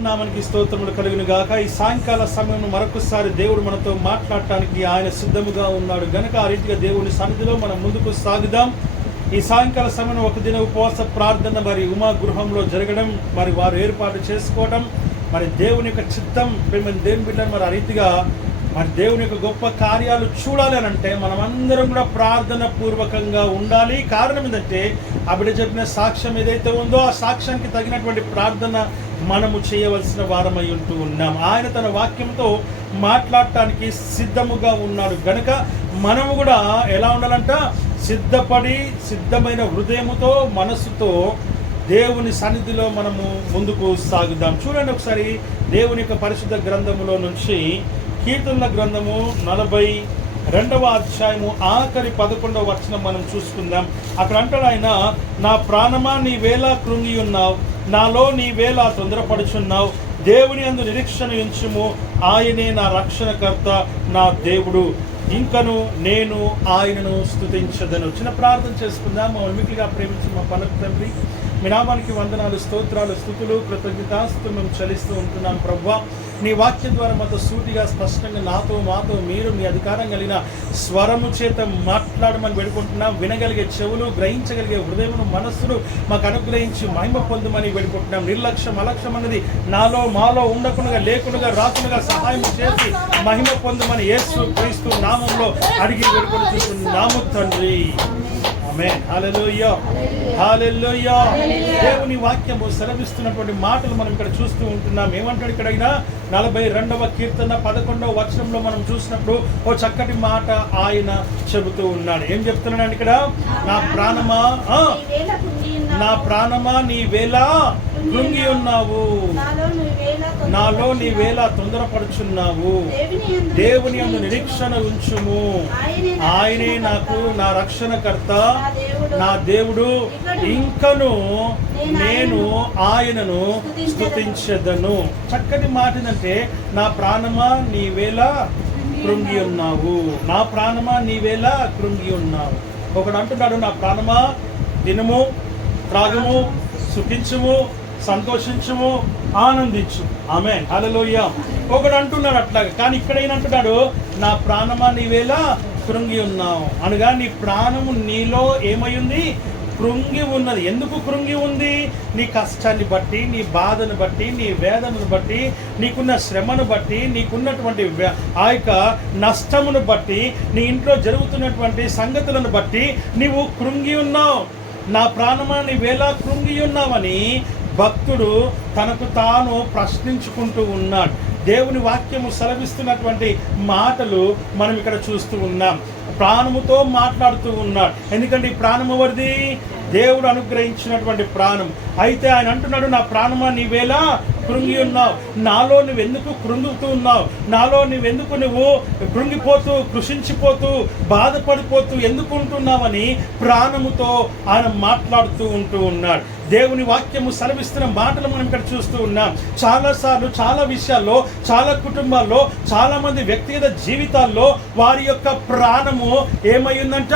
దేవుని నామానికి స్తోత్రములు కలుగును గాక. ఈ సాయంకాల సమయంలో మరొకసారి దేవుడు మనతో మాట్లాడటానికి ఆయన సిద్ధముగా ఉన్నాడు గనక ఆ రీతిగా దేవుని సన్నిధిలో మనం ముందుకు సాగుదాం. ఈ సాయంకాల సమయంలో ఒక దిన ఉపవాస ప్రార్థన మరి ఉమా గృహంలో జరగడం, మరి వారు ఏర్పాటు చేసుకోవడం, మరి దేవుని యొక్క చిత్తం దేవుని బిడ్డలు మరి ఆ రీతిగా మరి దేవుని యొక్క గొప్ప కార్యాలు చూడాలి అని అంటే మనం అందరం కూడా ప్రార్థన పూర్వకంగా ఉండాలి. కారణం ఏంటంటే ఆ బిడ్డ చెప్పిన సాక్ష్యం ఏదైతే ఉందో ఆ సాక్ష్యానికి తగినటువంటి ప్రార్థన మనము చేయవలసిన వారమై ఉంటూ ఉన్నాం. ఆయన తన వాక్యంతో మాట్లాడటానికి సిద్ధముగా ఉన్నాడు గనక మనము కూడా ఎలా ఉండాలంట, సిద్ధపడి సిద్ధమైన హృదయముతో మనస్సుతో దేవుని సన్నిధిలో మనము ముందుకు సాగుదాం. చూడండి ఒకసారి దేవుని యొక్క పరిశుద్ధ గ్రంథములో నుంచి కీర్తనల గ్రంథము 42వ అధ్యాయము ఆఖరి 11వ వచనం మనం చూసుకుందాం. అక్కడ అంటాడు ఆయన, నా ప్రాణమా నీవేలా కృంగి ఉన్నావు, నాలో నీవేలా తొందరపడుచున్నావు, దేవుని యందు నిరీక్షణ ఉంచుము, ఆయనే నా రక్షణకర్త నా దేవుడు, ఇంకను నేను ఆయనను స్తుతించదను. చిన్న ప్రార్థన చేసుకుందాం. మమ్మల్ని మిక్కిలిగా ప్రేమించి మా పలుకు తండ్రి, మీ నామానికి వందనాలు, స్తోత్రాలు, స్తుతులు, కృతజ్ఞతాస్తులు మేము చెల్లిస్తూ ఉంటున్నాం. ప్రభువా, నీ వాక్యం ద్వారా మాతో సూటిగా స్పష్టంగా మాతో మీరు మీ అధికారం కలిగిన స్వరము చేత మాట్లాడమని వేడుకుంటున్నాం. వినగలిగే చెవులు, గ్రహించగలిగే హృదయమును, మనస్సును మాకు అనుగ్రహించి మహిమ పొందమని వేడుకుంటున్నాం. నిర్లక్ష్యం అలక్ష్యం అనేది మాలో ఉండకుండా లేకుండా రాకుండా సహాయం చేసి మహిమ పొందమని యేసు క్రీస్తు నామంలో అడిగి వేడుకుంటున్నాము తండ్రి. ఆమేన్. హల్లెలూయా, హల్లెలూయా. దేవుని వాక్యము సెలవిస్తున్నటువంటి మాటలు మనం ఇక్కడ చూస్తూ ఉంటున్నాం. ఏమంటాడు ఇక్కడ? 42వ కీర్తన 11వ వచనంలో మనం చూసినప్పుడు ఓ చక్కటి మాట ఆయన చెబుతూ ఉన్నాడు. ఏం చెప్తున్నాడు ఇక్కడ? నా ప్రాణమా నీవేలా కృంగి ఉన్నావు, నాలో నీవేలా తొందరపడుచున్నావు, దేవుని యందు నిరీక్షణ ఉంచుము, ఆయనే నాకు నా రక్షణకర్త నా దేవుడు, ఇంకను నేను ఆయనను స్తుతించెదను. చక్కటి మాట ఏంటంటే, నా ప్రాణమా నీవేలా కృంగి ఉన్నావు, నా ప్రాణమా నీవేలా కృంగి ఉన్నావు. ఒకడు అంటున్నాడు, నా ప్రాణమా తినుము, త్రాగుము, సుఖించుము, సంతోషించుము, ఆనందించు. ఆమేన్. హల్లెలూయా. ఒకడు అంటున్నాడు అట్లాగా. కానీ ఇక్కడ ఏమంటున్నాడు? నా ప్రాణమా నీవేలా కృంగి ఉన్నావు అనగా నీ ప్రాణము నీలో ఏమయ్యింది? కృంగి ఉన్నది. ఎందుకు కృంగి ఉంది? నీ కష్టాన్ని బట్టి, నీ బాధను బట్టి, నీ వేదనను బట్టి, నీకున్న శ్రమను బట్టి, నీకున్నటువంటి ఆ యొక్క నష్టమును బట్టి, నీ ఇంట్లో జరుగుతున్నటువంటి సంగతులను బట్టి నీవు కృంగి ఉన్నావు. నా ప్రాణమా నీవేలా కృంగి ఉన్నావని భక్తుడు తనకు తాను ప్రశ్నించుకుంటూ ఉన్నాడు. దేవుని వాక్యము సెలవిస్తున్నటువంటి మాటలు మనం ఇక్కడ చూస్తూ ఉన్నాం. ప్రాణముతో మాట్లాడుతూ ఉన్నాడు. ఎందుకంటే ఈ ప్రాణం ఎవరిది? దేవుడు అనుగ్రహించినటువంటి ప్రాణం. అయితే ఆయన అంటున్నాడు, నా ప్రాణమా నీవేలా కృంగి ఉన్నావు, నాలో నువ్వెందుకు కృంగుతూ ఉన్నావు, నాలో నువ్వు కృంగిపోతూ, కృషించిపోతూ, బాధపడిపోతూ ఎందుకు ఉంటున్నావని ప్రాణముతో ఆయన మాట్లాడుతూ ఉంటూ ఉన్నాడు. దేవుని వాక్యము సెలవిస్తున్న మాటలు మనం ఇక్కడ చూస్తూ ఉన్నాం. చాలాసార్లు చాలా విషయాల్లో, చాలా కుటుంబాల్లో, చాలా మంది వ్యక్తిగత జీవితాల్లో వారి యొక్క ప్రాణము ఏమైందంట?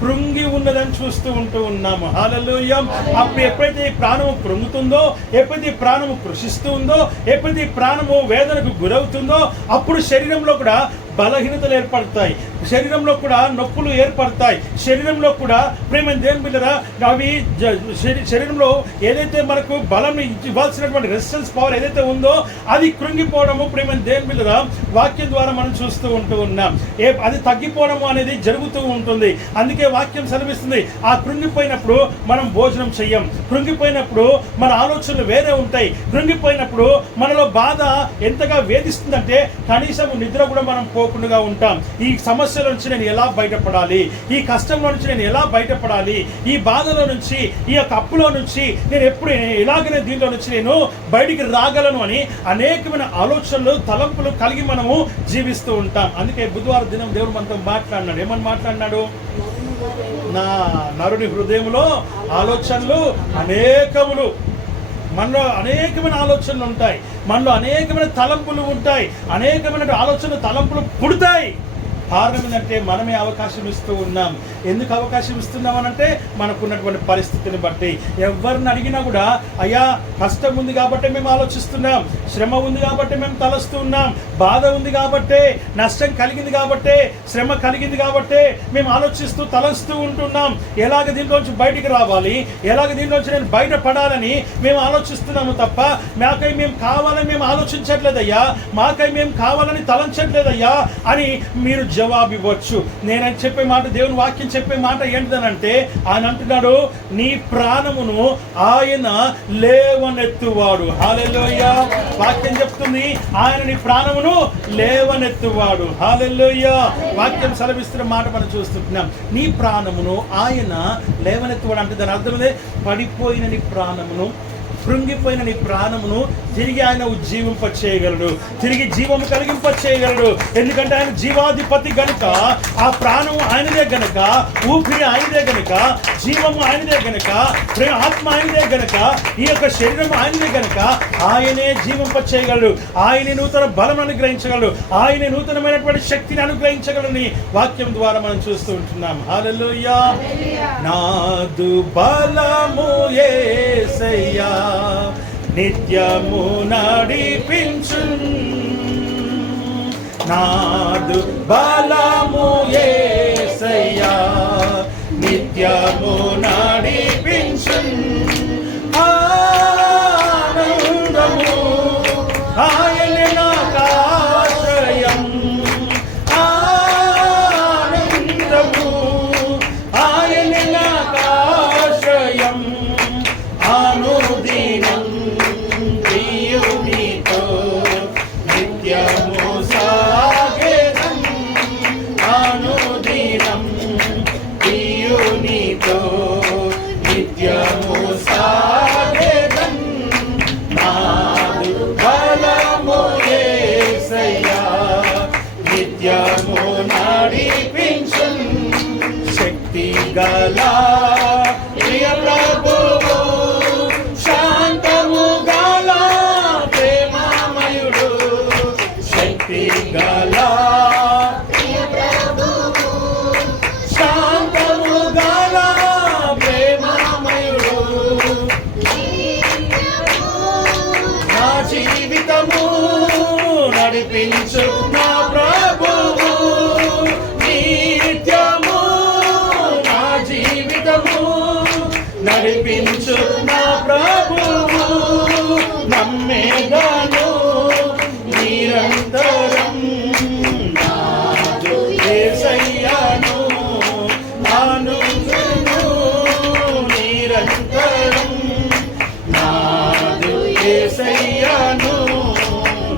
కృంగి ఉన్నదని చూస్తూ ఉంటూ ఉన్నాము. హల్లెలూయా. అప్పుడు ఎప్పుడైతే ఈ ప్రాణము కృంగుతుందో, ఎప్పుడైతే ఈ ప్రాణము కృషిస్తూ ఉందో, ఎప్పుడైతే ఈ ప్రాణము వేదనకు గురవుతుందో, అప్పుడు శరీరంలో కూడా బలహీనతలు ఏర్పడతాయి, శరీరంలో కూడా నొప్పులు ఏర్పడతాయి, శరీరంలో కూడా ప్రేమ దేవుని బిడ్డరా అవి శరీరంలో ఏదైతే మనకు బలం ఇవ్వాల్సినటువంటి రెసిస్టెన్స్ పవర్ ఏదైతే ఉందో అది కృంగిపోవడము ప్రేమ దేవుని బిడ్డరా వాక్యం ద్వారా మనం చూస్తూ ఉంటూ ఉన్నాం. అది తగ్గిపోవడము అనేది జరుగుతూ ఉంటుంది. అందుకే వాక్యం సెలవిస్తుంది, ఆ కృంగిపోయినప్పుడు మనం భోజనం చెయ్యం, కృంగిపోయినప్పుడు మన ఆలోచనలు వేరే ఉంటాయి, కృంగిపోయినప్పుడు మనలో బాధ ఎంతగా వేధిస్తుందంటే కనీసం నిద్ర కూడా మనం పోకుండా ఉంటాం. ఈ సమస్యల నుంచి నేను ఎలా బయటపడాలి, ఈ కష్టంలో నుంచి నేను ఎలా బయటపడాలి, ఈ బాధలో నుంచి, ఈ యొక్క అప్పులో నుంచి నేను ఎప్పుడు ఎలాగైనా దీంట్లో నుంచి నేను బయటికి రాగలను అని అనేకమైన ఆలోచనలు, తలంపులు కలిగి మనము జీవిస్తూ ఉంటాం. అందుకే బుధవారం దినం దేవుడు మనతో మాట్లాడినాడు. ఏమని మాట్లాడినాడు? నా నరుని హృదయంలో ఆలోచనలు అనేకములు. మనలో అనేకమైన ఆలోచనలు ఉంటాయి, మనలో అనేకమైన తలంపులు ఉంటాయి, అనేకమైన ఆలోచనలు, తలంపులు పుడతాయి. కారణం ఏంటంటే మనమే అవకాశం ఇస్తూ ఉన్నాం. ఎందుకు అవకాశం ఇస్తున్నాం అనంటే మనకున్నటువంటి పరిస్థితిని బట్టి. ఎవరిని అడిగినా కూడా అయ్యా కష్టం ఉంది కాబట్టి మేము ఆలోచిస్తున్నాం, శ్రమ ఉంది కాబట్టి మేము తలస్తూ ఉన్నాం, బాధ ఉంది కాబట్టి, నష్టం కలిగింది కాబట్టి, శ్రమ కలిగింది కాబట్టి మేము ఆలోచిస్తూ తలస్తూ ఉంటున్నాం. ఎలాగ దీంట్లోంచి బయటికి రావాలి, ఎలాగ దీంట్లోంచి నేను బయటపడాలని మేము ఆలోచిస్తున్నాము తప్ప మాకై మేము కావాలని మేము ఆలోచించట్లేదయ్యా, మాకై మేము కావాలని తలంచట్లేదయ్యా అని మీరు జవాబు ఇవ్వచ్చు. నేను చెప్పే మాట, దేవుని వాక్యం చెప్పే మాట ఏంటిదనంటే ఆయన అంటున్నాడు, నీ ప్రాణమును ఆయన లేవనెత్తువాడు. హల్లెలూయా. వాక్యం చెప్తుంది ఆయన నీ ప్రాణమును లేవనెత్తువాడు. హల్లెలూయా. వాక్యం సెలవిస్తున్న మాట మనం చూస్తున్నాం. నీ ప్రాణమును ఆయన లేవనెత్తువాడు అంటే దాని అర్థం పడిపోయిన నీ ప్రాణమును, కృంగిపోయిన నీ ప్రాణమును తిరిగి ఆయన ఉజ్జీవింప చేయగలడు, తిరిగి జీవము కలిగింప చేయగలడు. ఎందుకంటే ఆయన జీవాధిపతి గనుక, ఆ ప్రాణము ఆయనదే గనుక, ఊపిరి ఆయనదే గనుక, జీవము ఆయనదే గనుక, ఆత్మ ఆయనదే గనుక, ఈ యొక్క శరీరం ఆయనదే గనుక ఆయనే జీవింప చేయగలడు, ఆయనే నూతన బలం అనుగ్రహించగలడు, ఆయనే నూతనమైనటువంటి శక్తిని అనుగ్రహించగలని వాక్యం ద్వారా మనం చూస్తూ ఉంటున్నాం. హల్లెలూయా. నాదు బలము యేసయ్యా నిత్యము నడిపించు, నాదు బలము యేసయ్యా నిత్యము నడిపించు, ఆనందము ఆయన నాకాశ్రయం, ఆనందము ఆయన నాకాశ్రయం, అనుదినం ప్రియునితో నిత్యము సాగేదం, అనుదినం ప్రియునితో నిత్యము సాగేదం, నాదు బలము యేసయ్యా నిత్యము నడిపించు, శక్తి గల ప్రియ ప్రభువు, శాంతము గల ప్రేమమయుడు, శక్తి గల ప్రియ ప్రభువు, శాంతము గల ప్రేమమయుడు, నా జీవితము నడిపించు నా ప్రభువు, నిత్యము నా జీవితము నడిపించు నా ప్రభువు, నమ్మేగాను నిరంతరం నాదు యేసయ్యను, అనుదినము నిరంతరం నాదు యేసయ్యను,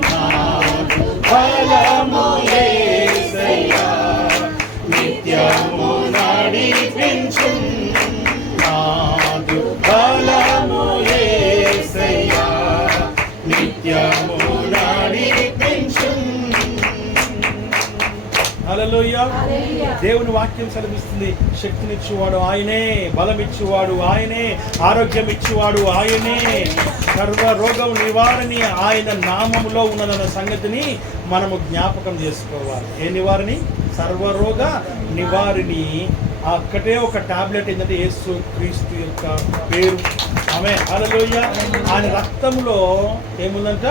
నాదు బలము యేసయ్యా నిత్యము నడిపించు, నాదు బలము యేసయ్యా నిత్యము నడిపించు. హల్లెలూయా. దేవుని వాక్యం సెలవిస్తుంది, శక్తినిచ్చేవాడు ఆయనే, బలమిచ్చేవాడు ఆయనే, ఆరోగ్యం ఇచ్చేవాడు ఆయనే, సర్వ రోగం నివారణి ఆయన నామములో ఉన్నదన్న సంగతిని మనము జ్ఞాపకం చేసుకోవాలి. ఏ నివారణి? సర్వరోగ నివారిణి. ఒక్కటే ఒక టాబ్లెట్ ఏంటంటే యేసు క్రీస్తు యొక్క పేరు. ఆమేన్. హల్లెలూయా. ఆయన రక్తంలో ఏముందంట?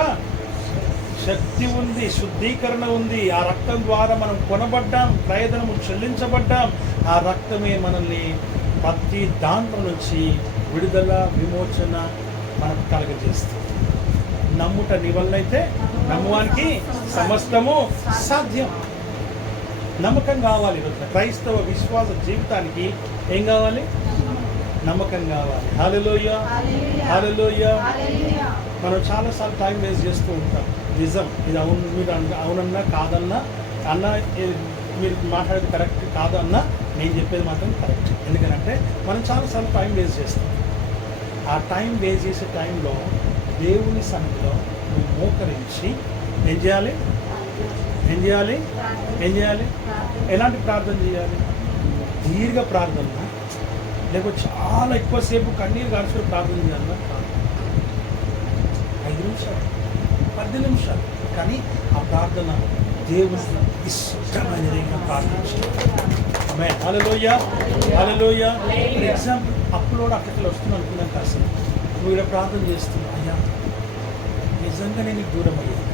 శక్తి ఉంది, శుద్ధీకరణ ఉంది. ఆ రక్తం ద్వారా మనం కొనబడ్డాం, ప్రయోజనము చెల్లించబడ్డాం. ఆ రక్తమే మనల్ని ప్రతి దాంట్లో నుంచి విడుదల, విమోచన మనకు కలగజేస్తుంది. నమ్ముట నీ వల్లైతే నమ్మువానికి సమస్తము సాధ్యం. నమ్మకం కావాలి. క్రైస్తవ విశ్వాస జీవితానికి ఏం కావాలి? నమ్మకం కావాలి. హల్లెలూయా. హల్లెలూయా. మనం చాలాసార్లు టైం వేస్ట్ చేస్తూ ఉంటాం. నిజం, ఇది అవును, మీరు అవునన్నా కాదన్నా, అన్న మీరు మాట్లాడేది కరెక్ట్ కాదు అన్నా నేను చెప్పేది మాత్రం కరెక్ట్. ఎందుకంటే మనం చాలాసార్లు టైం వేస్ట్ చేస్తాం. ఆ టైం వేస్ట్ చేసే టైంలో దేవుని సన్నిధిలో నువ్వు మోకరించి ఏం చేయాలి? ఏం చేయాలి? ఏం చేయాలి? ఎలాంటి ప్రార్థన చేయాలి? దీర్ఘ ప్రార్థన, లేకపోతే చాలా ఎక్కువసేపు కన్నీరు గార్చుకుని ప్రార్థన చేయాలన్నా? 5 నిమిషాలు, 10 నిమిషాలు, కానీ ఆ ప్రార్థన దేవుని ఇష్టమైనదిగా ప్రార్థించాలి. ఆమేన్. హల్లెలూయా, హల్లెలూయా. ఫర్ ఎగ్జాంపుల్ అప్పులోడు అక్కడికి వస్తున్నాను అనుకున్నాను కాస్త నువ్వు ఇలా ప్రార్థన చేస్తున్నావు, అయ్యా నిజంగా నేను నీకు దూరం అయ్యాను.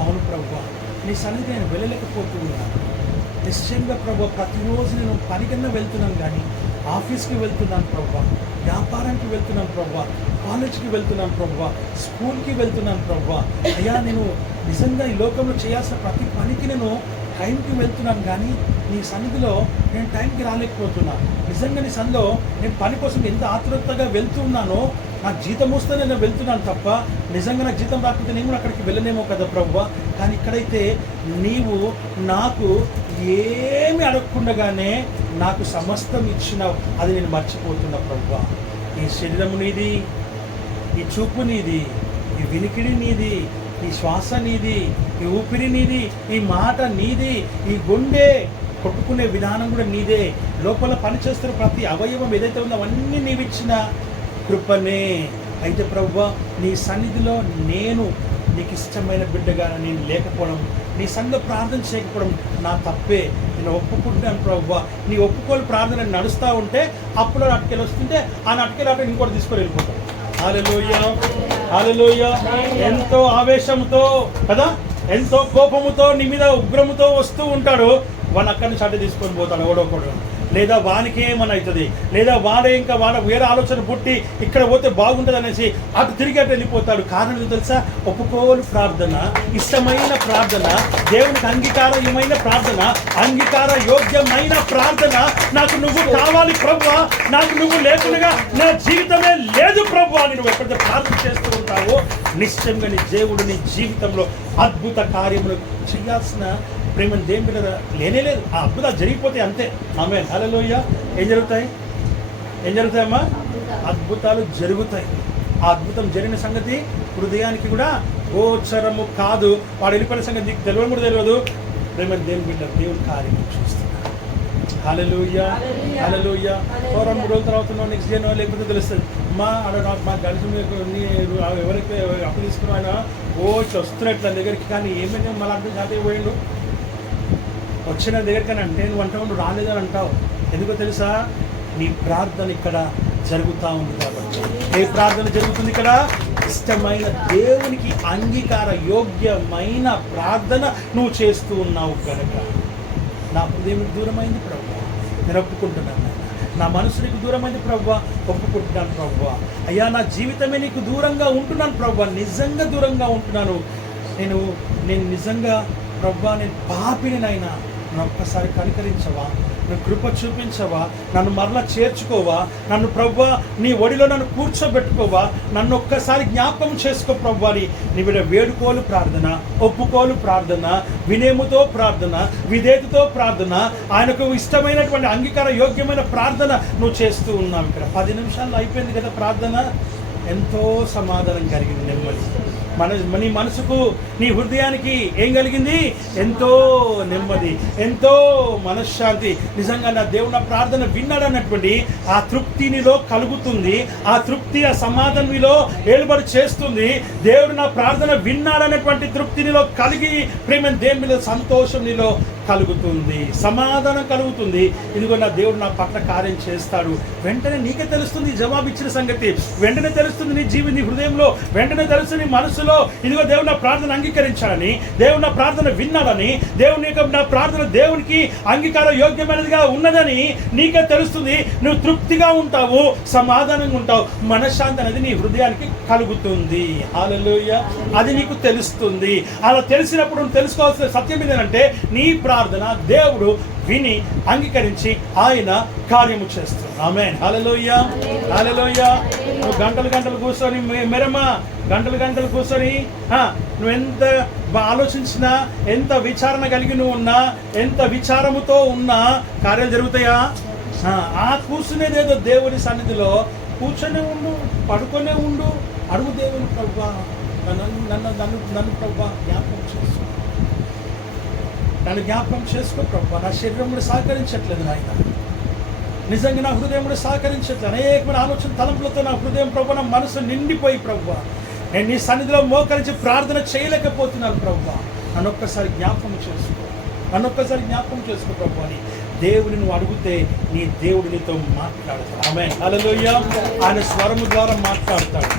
అవును ప్రభువా, నీ సన్నిధి నేను వెళ్ళలేకపోతున్నాను. నిశ్చయంగా ప్రభువా, ప్రతిరోజు నేను పనికన్నా వెళ్తున్నాను, కానీ ఆఫీస్కి వెళ్తున్నాను ప్రభువా, వ్యాపారానికి వెళ్తున్నాను ప్రభువా, కాలేజ్కి వెళ్తున్నాను ప్రభువా, స్కూల్కి వెళ్తున్నాను ప్రభువా. అయ్యా నేను నిజంగా ఈ లోకంలో చేయాల్సిన ప్రతి పనికి నేను టైంకి వెళ్తున్నాను, కానీ నీ సన్నిధిలో నేను టైంకి రాలేకపోతున్నాను. నిజంగా నీ సన్నిధిలో నేను పని కోసం ఎంత ఆతృతగా వెళ్తున్నానో, నాకు జీతం వస్తే నేను వెళ్తున్నాను తప్ప నిజంగా నాకు జీతం రాకపోతే నేను కూడా అక్కడికి వెళ్ళనేమో కదా ప్రభువా. కానీ ఇక్కడైతే నీవు నాకు ఏమి అడగకుండానే నాకు సమస్తం ఇచ్చినావు, అది నేను మర్చిపోతున్నా ప్రభువా. ఈ శరీరము నీది, ఈ చూపు నీది, ఈ వినికిడి నీది, ఈ శ్వాస నీది, ఈ ఊపిరి నీది, ఈ మాట నీది, ఈ గుండె కొట్టుకునే విధానం కూడా నీదే, లోపల పనిచేస్తున్న ప్రతి అవయవం ఏదైతే ఉందో అవన్నీ నీవిచ్చిన కృపనే. అయితే ప్రభువా, నీ సన్నిధిలో నేను నీకు ఇష్టమైన బిడ్డగా నేను లేకపోవడం, నీ సన్నిధిలో ప్రార్థన చేయకపోవడం నా తప్పే. నేను ఒప్పుకుంటున్నాను ప్రభువా. నీ ఒప్పుకోలు ప్రార్థన నడుస్తూ ఉంటే అప్పుడు అటుకెళ్ళి వస్తుంటే ఆ అటుకెళ్ళి అటు ఇంకోటి తీసుకొని వెళ్ళిపోతాం. హల్లెలూయా, హల్లెలూయా. ఎంతో ఆవేశంతో కదా, ఎంతో కోపముతో నీ మీద ఉగ్రముతో వస్తూ ఉంటాడు, వాడు అక్కడి నుంచి అటు తీసుకొని పోతాడు ఎవడొకడు. లేదా వానికి ఏమని అవుతుంది, లేదా వాడే ఇంకా వాడ వేరే ఆలోచన పుట్టి ఇక్కడ పోతే బాగుంటుంది అనేసి అటు తిరిగి అటు వెళ్ళిపోతాడు. కారణం ఏంటో తెలుసా? ఒప్పుకోలు ప్రార్థన, ఇష్టమైన ప్రార్థన, దేవునికి అంగీకారమైన ప్రార్థన, అంగీకార యోగ్యమైన ప్రార్థన. నాకు నువ్వు కావాలి ప్రభువా, నాకు నువ్వు లేకుండా నా జీవితమే లేదు ప్రభువా అని నువ్వు ఎప్పుడైతే ప్రార్థన చేస్తూ ఉంటావో నిశ్చయంగా నీ దేవుడు నీ జీవితంలో అద్భుత కార్యములు చేయాల్సిన ప్రేమ దేవుని మీద లేనే లేదు. ఆ అద్భుతాలు జరిగిపోతే అంతే. ఆమేన్, హల్లెలూయా. ఏం జరుగుతాయమ్మా? అద్భుతాలు జరుగుతాయి. ఆ అద్భుతం జరిగిన సంగతి హృదయానికి కూడా గోచరము కాదు. వాడు వెళ్ళిపోయిన సంగతి నీకు తెలియదు కూడా తెలియదు. ప్రేమ దేవుని బిడ్డ దేవుని కార్యం చూస్తున్నా. హల్లెలూయా, హల్లెలూయా. 2-3 రోజుల తర్వాత నెక్స్ట్ డే లేకపోతే తెలుస్తుంది. అమ్మా అక్కడ నాకు మా గడిచి ఎవరైతే అప్పు తీసుకున్నా ఇట్లా వస్తున్నట్టు దగ్గరికి, కానీ ఏమైనా మళ్ళీ అంటే జాతీయ పోయిండు వచ్చిన దగ్గరికి అని అంటే నువ్వు అంటావు నువ్వు రాలేదని అంటావు. ఎందుకో తెలుసా? నీ ప్రార్థన ఇక్కడ జరుగుతూ ఉంది కాబట్టి. ఏ ప్రార్థన జరుగుతుంది ఇక్కడ? ఇష్టమైన దేవునికి అంగీకార యోగ్యమైన ప్రార్థన నువ్వు చేస్తూ ఉన్నావు కనుక నా హృదయం దూరమైంది ప్రభువా, నేను ఒప్పుకుంటున్నాను. నా మనసు నీకు దూరమైంది ప్రభువా, ఒప్పుకుంటున్నాను ప్రభువా. అయ్యా నా జీవితమే నీకు దూరంగా ఉంటున్నాను ప్రభువా, నిజంగా దూరంగా ఉంటున్నాను. నేను నిజంగా ప్రభువా నేను పాపిని నాయనా, నన్ను ఒక్కసారి కనికరించవా, నువ్వు కృప చూపించవా, నన్ను మరలా చేర్చుకోవా, నన్ను ప్రభువా నీ ఒడిలో నన్ను కూర్చోబెట్టుకోవా, నన్ను ఒక్కసారి జ్ఞాపకం చేసుకో ప్రభువా అని నీ బిడ్డ వేడుకోలు ప్రార్థన, ఒప్పుకోలు ప్రార్థన, వినేముతో ప్రార్థన, విధేయతతో ప్రార్థన, ఆయనకు ఇష్టమైనటువంటి అంగీకార యోగ్యమైన ప్రార్థన నువ్వు చేస్తూ ఉన్నావు. ఇక్కడ 10 నిమిషాల్లో అయిపోయింది కదా ప్రార్థన. ఎంతో సమాధానం కలిగింది, నెమ్మది. నీ మనసుకు నీ హృదయానికి ఏం కలిగింది? ఎంతో నెమ్మది, ఎంతో మనశ్శాంతి. నిజంగా నా దేవుడు నా ప్రార్థన విన్నాడు అన్నటువంటి ఆ తృప్తి నీలో కలుగుతుంది. ఆ తృప్తి ఆ సమాధానం నీలో ఏలుబడి చేస్తుంది. దేవుడు నా ప్రార్థన విన్నాడన్నటువంటి తృప్తి నీలో కలిగి ప్రేమ దేవుని మీద సంతోషం నీలో కలుగుతుంది, సమాధానం కలుగుతుంది. ఇదిగో నా దేవుడు నా పట్ల కార్యం చేస్తాడు. వెంటనే నీకే తెలుస్తుంది జవాబు ఇచ్చిన సంగతి, వెంటనే తెలుస్తుంది నీ హృదయంలో, వెంటనే తెలుస్తుంది నీ మనసులో. ఇదిగో దేవుడు నా ప్రార్థన అంగీకరించాడని, దేవుడు నా ప్రార్థన విన్నాడని, దేవుని యొక్క నా ప్రార్థన దేవునికి అంగీకార యోగ్యమైనదిగా ఉన్నదని నీకే తెలుస్తుంది. నువ్వు తృప్తిగా ఉంటావు, సమాధానంగా ఉంటావు, మనశ్శాంతి అనేది నీ హృదయానికి కలుగుతుంది. హల్లెలూయా. అది నీకు తెలుస్తుంది. అలా తెలిసినప్పుడు నువ్వు తెలుసుకోవాల్సిన సత్యం ఏంటంటే నీ ప్రార్థన దేవుడు విని అంగీకరించి ఆయన కార్యము చేస్తాడు. ఆమేన్, హల్లెలూయా, హల్లెలూయా. నువ్వు గంటలు కూర్చొని గంటలు కూర్చొని నువ్వు ఎంత ఆలోచించినా, ఎంత విచారణ కలిగి నువ్వు ఉన్నా, ఎంత విచారముతో ఉన్నా కార్యాలు జరుగుతాయా? ఆ కూర్చునేదేదో దేవుని సన్నిధిలో కూర్చొనే ఉండు, పడుకొనే ఉండు, అడుగు దేవుని ప్రభువా నన్ను ప్రభువా జ్ఞాపకం చేసుకో ప్రభువా. నా శరీరం కూడా సహకరించట్లేదు నాయన, నిజంగా నా హృదయం కూడా సహకరించట్లేదు. అనేకమైన ఆలోచన తలంపులతో నా హృదయం ప్రభువా, నా మనసు నిండిపోయి ప్రభువా నేను నీ సన్నిధిలో మోకరించి ప్రార్థన చేయలేకపోతున్నాను ప్రభువా. నన్నొక్కసారి జ్ఞాపకం చేసుకో, నన్నొక్కసారి జ్ఞాపకం చేసుకో ప్రభు అని దేవుని నువ్వు అడిగితే నీ దేవుడు నీతో మాట్లాడతాడు. ఆమేన్, హల్లెలూయా. ఆయన స్వరము ద్వారా మాట్లాడతాడు,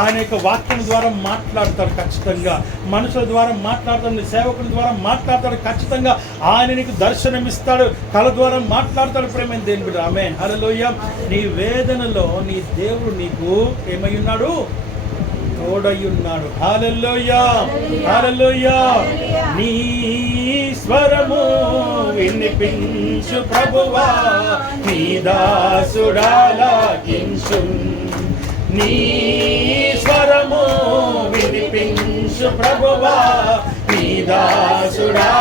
ఆయన యొక్క వాక్యం ద్వారా మాట్లాడతాడు. ఖచ్చితంగా మనుషుల ద్వారా మాట్లాడతాడు, నీ సేవకుల ద్వారా మాట్లాడతాడు. ఖచ్చితంగా ఆయన నీకు దర్శనం ఇస్తాడు, కళ ద్వారా మాట్లాడతాడు. ప్రేమైన దేవుని బిడ్డ, ఆమేన్, హల్లెలూయా. నీ వేదనలో నీ దేవుడు నీకు ఏమై ఉన్నాడు? తోడయ్యున్నాడు. హల్లెలూయా, హల్లెలూయా. నీ స్వరము వినిపించు ప్రభువా, నీ దాసుడాలకించు. నీ స్వరము వినిపించు ప్రభువా, నీ దాసుడాలకించు.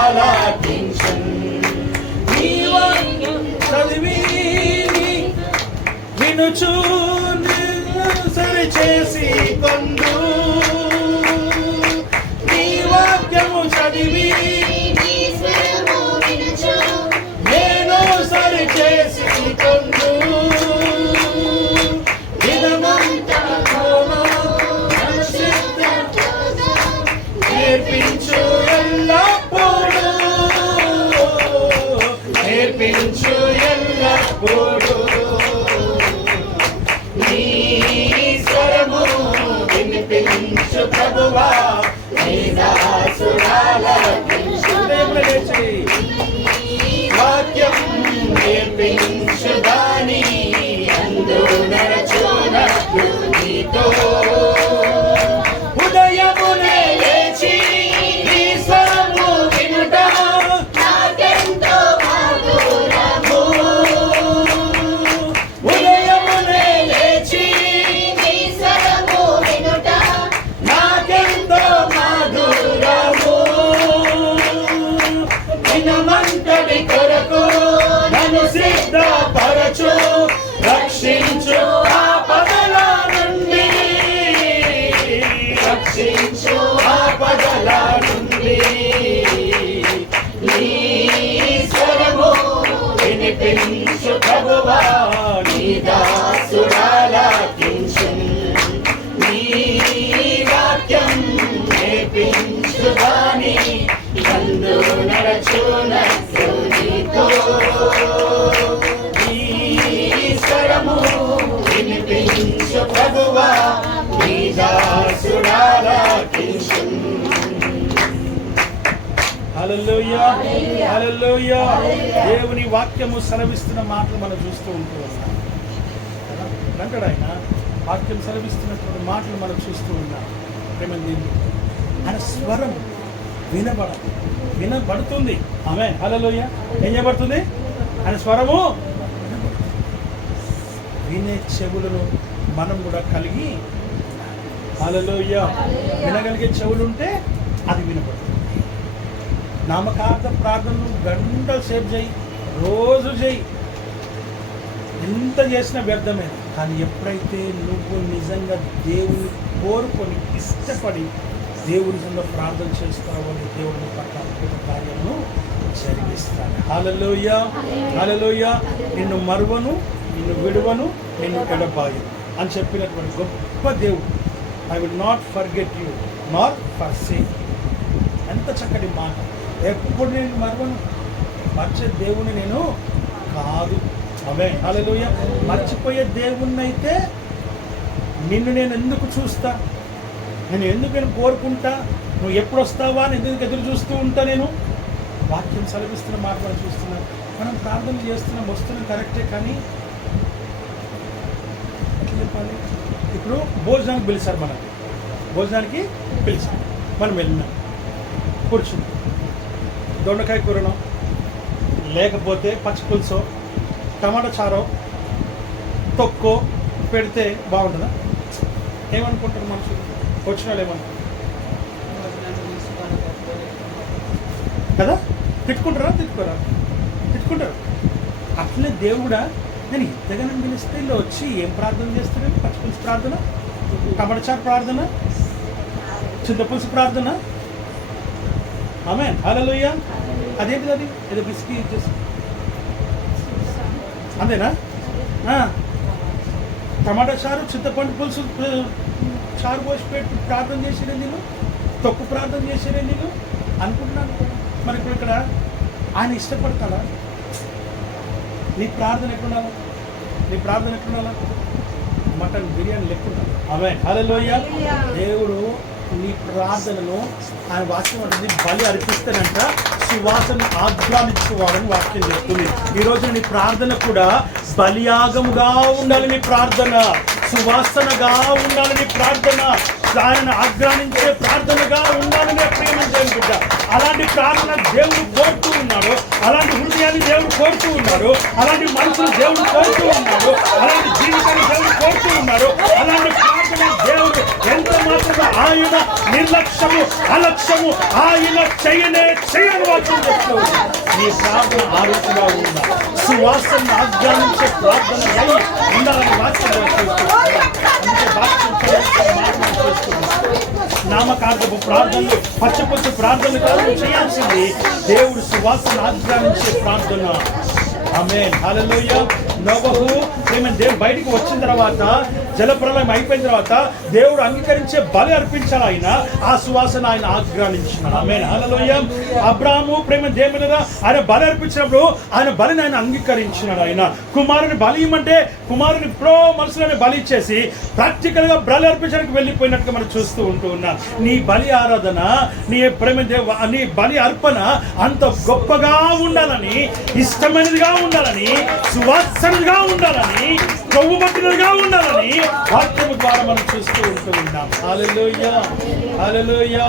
నీ వాక్యం చదివి వినుచు సరి చేసి కొందు, నీ వాక్యము చదివి నేను సరి చేసి కొందు. నేర్పించు ఎల్లప్పుడు, నేర్పించు ఎల్లప్పుడు. నీ స్వరము వినిపించు ప్రభువా, నీ దాసుడాలకించు. వాక్యం నేర్పించు దాని అందు నడచునట్లు నీతో. ఉదయమునే లేచి నీ స్వరము వినుట నాకెంతో మధురము. ఉదయమునే లేచి నీ స్వరము వినుట నాకెంతో మధురము. దినమంతటి కొరకు నన్ను సిద్ధపరచు, రక్షించు ఆపదల నుండి, రక్షించు ఆపదల నుండి. నీ స్వరము వినిపించు ప్రభువా, నీ దాసుడాలకించు. నీ వాక్యం నేర్పించు దాని నందు నడచునట్లు నీతో. నీ స్వరము వినిపించు ప్రభువా, నీ దాసుడాలకించు. హల్లెలూయా, హల్లెలూయా. దేవుని వాక్యము సెలవిస్తున్న మాటలు మనం చూస్తూ ఉంటూ ఉన్నాం. అంటాడు ఆయన, వాక్యం సెలవిస్తున్నటువంటి మాటలు మనం చూస్తూ ఉన్నాం. ప్రేమంది, ఆయన స్వరం వినబడుతుంది. ఆమేన్, హల్లెలూయా. ఏం చేయబడుతుంది? ఆయన స్వరము వినే చెవులను మనం కూడా కలిగి, హల్లెలూయా, వినగలిగే చెవులు ఉంటే అది వినబడుతుంది. నామకార్థ ప్రార్థనలు గంటల సేపు చేయి, రోజు చేయి, ఎంత చేసినా వ్యర్థమే. కానీ ఎప్పుడైతే నువ్వు నిజంగా దేవుని కోరుకొని ఇష్టపడి దేవుని నిజంగా ప్రార్థన చేస్తావో, దేవుని పట్ల అద్భుత కార్యమును జరిగిస్తాను. హల్లెలూయా, హల్లెలూయా. నిన్ను మరువను, నిన్ను విడువను, నిన్ను ఎడబాయు అని చెప్పినటువంటి గొప్ప దేవుడు. I will not forget you not forsake. ఎంత చక్కటి మాట. ఎప్పుడు నేను మరువను, మర్చే దేవుని నేను కాదు. ఆమేన్, హల్లెలూయా. మర్చిపోయే దేవుణ్ణి అయితే నిన్ను నేను ఎందుకు చూస్తా, నేను ఎందుకు కోరుకుంటా, నువ్వు ఎప్పుడు వస్తావా అని ఎందుకు ఎదురు చూస్తూ ఉంటా. నేను వాక్యం సెలవిస్తున్న మాట మనం చూస్తున్నాం, మనం ప్రార్థన చేస్తున్నాం, వస్తున్నాం, కరెక్టే. కానీ ఎట్లా చెప్పాలి? ఇప్పుడు భోజనానికి పిలిచారు, మనకి భోజనానికి పిలిచారు, మనం వెళ్ళినాం, కూర్చున్నాం, దొండకాయ కూరనో లేకపోతే పచ్చి పులుసో టమాటా చారో తొక్కో పెడితే బాగుంటుందా? ఏమనుకుంటారు మనుషులు? వచ్చిన వాళ్ళు ఏమనుకుంటారు కదా? తిట్టుకుంటారా? తిట్టుకుంటారు. అట్లనే దేవుడా, నేను ఇంతగానో పిలిస్తే ఇలా వచ్చి ఏం ప్రార్థన చేస్తాడు? పచ్చి పులుసు ప్రార్థన, టమాటా చారు ప్రార్థన, చింతపులుసు ప్రార్థన. ఆమేన్, హల్లెలూయా. అదేంటిది? అది ఏదో బిస్కీ చేసి అంతేనా? టమాటా చారు, చింతపండు పులుసు చారు పోసి పెట్టి ప్రార్థన చేసేదే నేను, తొక్కు ప్రార్థన చేసేదే నేను. అనుకుంటున్నాను. మరి ఇప్పుడు ఇక్కడ ఆయన ఇష్టపడతాడా? నీ ప్రార్థన ఎట్లుండాలా? నీ ప్రార్థన ఎట్లుండాలా? మటన్ బిర్యానీ లెక్కుండాలి. ఆమేన్, హల్లెలూయా. దేవుడు నీ ప్రార్థనను ఆయన వాక్యం అనేది బలి అర్పిస్తానంట సువాసన ఆగ్రానించుకోవాలని వాక్యం చెప్తుంది. ఈరోజు నీ ప్రార్థన కూడా బలియాగముగా ఉండాలి. నీ ప్రార్థన సువాసనగా ఉండాలి. నీ ప్రార్థన ఆయనను ఆగ్రానించే ప్రార్థనగా ఉండాలని ప్రేమించాను బిడ్డ. అలాంటి ప్రార్థన దేవుడు కోరుతూ ఉన్నాడు. అలాంటి హృదయాన్ని దేవుడు కోరుతూ ఉన్నాడు. అలాంటి మనసును దేవుడు కోరుతూ ఉన్నాడు. అలాంటి జీవితాన్ని దేవుడు కోరుతూ ఉన్నాడు. అలాంటి ప్రార్థన దేవుడు ఎంత మాత్రమే ఆయన నిర్లక్ష్యము అలక్ష్యము ఆయన చేయని వాక్యం చెప్తూ నీ ప్రార్థన ఆరోగ్యంగా ఉందా? సువాసన ఆగ్రానించే ప్రార్థన ఉండాలని వాక్యం నామకార్థపు ప్రార్థనలు పచ్చపచ్చు ప్రార్థనలు కాదు చేయాల్సింది దేవుడు సువాసన ఆగ్రహించే ప్రార్థన. ఆమేన్, హల్లెలూయా. నోవహు దేవుడు బయటికి వచ్చిన తర్వాత జలప్రలయం అయిపోయిన తర్వాత దేవుడు అంగీకరించే బలి అర్పించాలి. ఆయన ఆ సువాసన ఆయన ఆగ్రహించినాడు. ఆమేన్, హల్లెలూయా. అబ్రాహాము దేవుని ఆయన బలి అర్పించినప్పుడు ఆయన బలిని ఆయన అంగీకరించినాడు. ఆయన కుమారుని బలి ఇవ్వమంటే కుమారుని ఇప్పుడు మనసులోనే బలి ఇచ్చేసి ప్రాక్టికల్ గా బలి అర్పించడానికి వెళ్ళిపోయినట్టుగా మనం చూస్తూ ఉంటూ ఉన్నాం. నీ బలి ఆరాధన నీ బలి అర్పణ అంత గొప్పగా ఉండాలని, ఇష్టమైనదిగా ఉండాలని, సువాసనగా ఉండాలని, కొవ్వు పట్టినదిగా ఉండాలని వాక్యము ద్వారా మనం చూస్తూ ఉంటూ ఉన్నాం. హల్లెలూయా, హల్లెలూయా.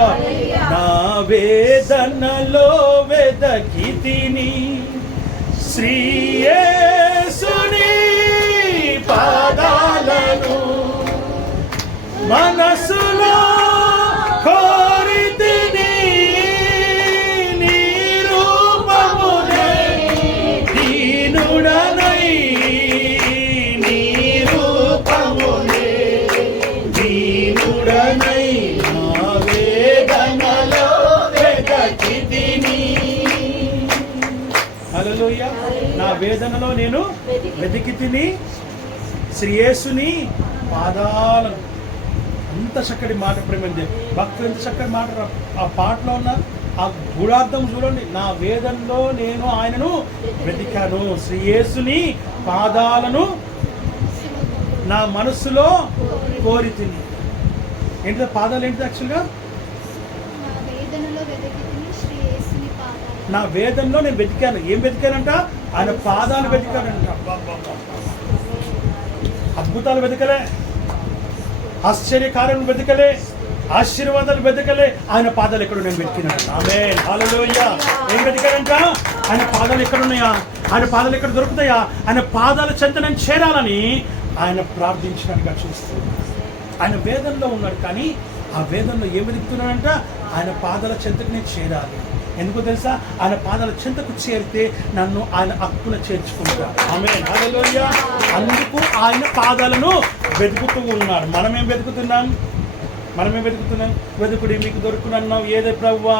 నా వేదనలో వెదకితిని శ్రీ యేసుని పాదాలను మనసులో కోరితిని నీ రూపమునే దీనుడనై నీ రూపమునే దీనుడనై నా వేదనలో వెదకితిని. హల్లెలూయా. నా వేదనలో నేను వెతికితిని శ్రీ యేసుని పాదాలను. అంత చక్కటి మాట ప్రేమంది భక్తులు, ఎంత చక్కటి మాట. ఆ పాటలో ఉన్న ఆ గూఢార్థం చూడండి. నా వేదనలో నేను ఆయనను వెతికాను, శ్రీ యేసుని పాదాలను నా మనస్సులో కోరితిని. ఏంటిది పాదాలు? ఏంటిది యాక్చువల్గా? నా వేదనలో నేను వెతికాను. ఏం వెతికానంట? ఆయన పాదాలు వెతికానంట. అద్భుతాలు వెతకలే, ఆశ్చర్యకార్యం వెతకలే, ఆశీర్వాదాలు వెతకలే, ఆయన పాదాలు ఎక్కడ నేను వెతికినాను. ఆమేన్, హల్లెలూయా. ఏం వెతికాడంట? ఆయన పాదాలు ఎక్కడున్నాయా? ఆయన పాదాలు ఎక్కడ దొరుకుతాయా? ఆయన పాదాల చెంత నేను చేరాలని ఆయన ప్రార్థించినట్టుగా చూస్తున్నాను. ఆయన వేదనలో ఉన్నాడు, కానీ ఆ వేదనలో ఏం వెతుకుతున్నాడంట? ఆయన పాదాల చెంతకు నేను చేరాలి. ఎందుకో తెలుసా? ఆయన పాదాల చెంతకు చేరితే నన్ను ఆయన హక్కున చేర్చుకుంటా. ఆమేన్, హల్లెలూయా. అందుకు ఆయన పాదాలను వెతుకుతూ ఉన్నాడు. మనమేం వెతుకుతున్నాం? వెతుకుడి మీకు దొరుకునన్నావు, ఏది ప్రభువా?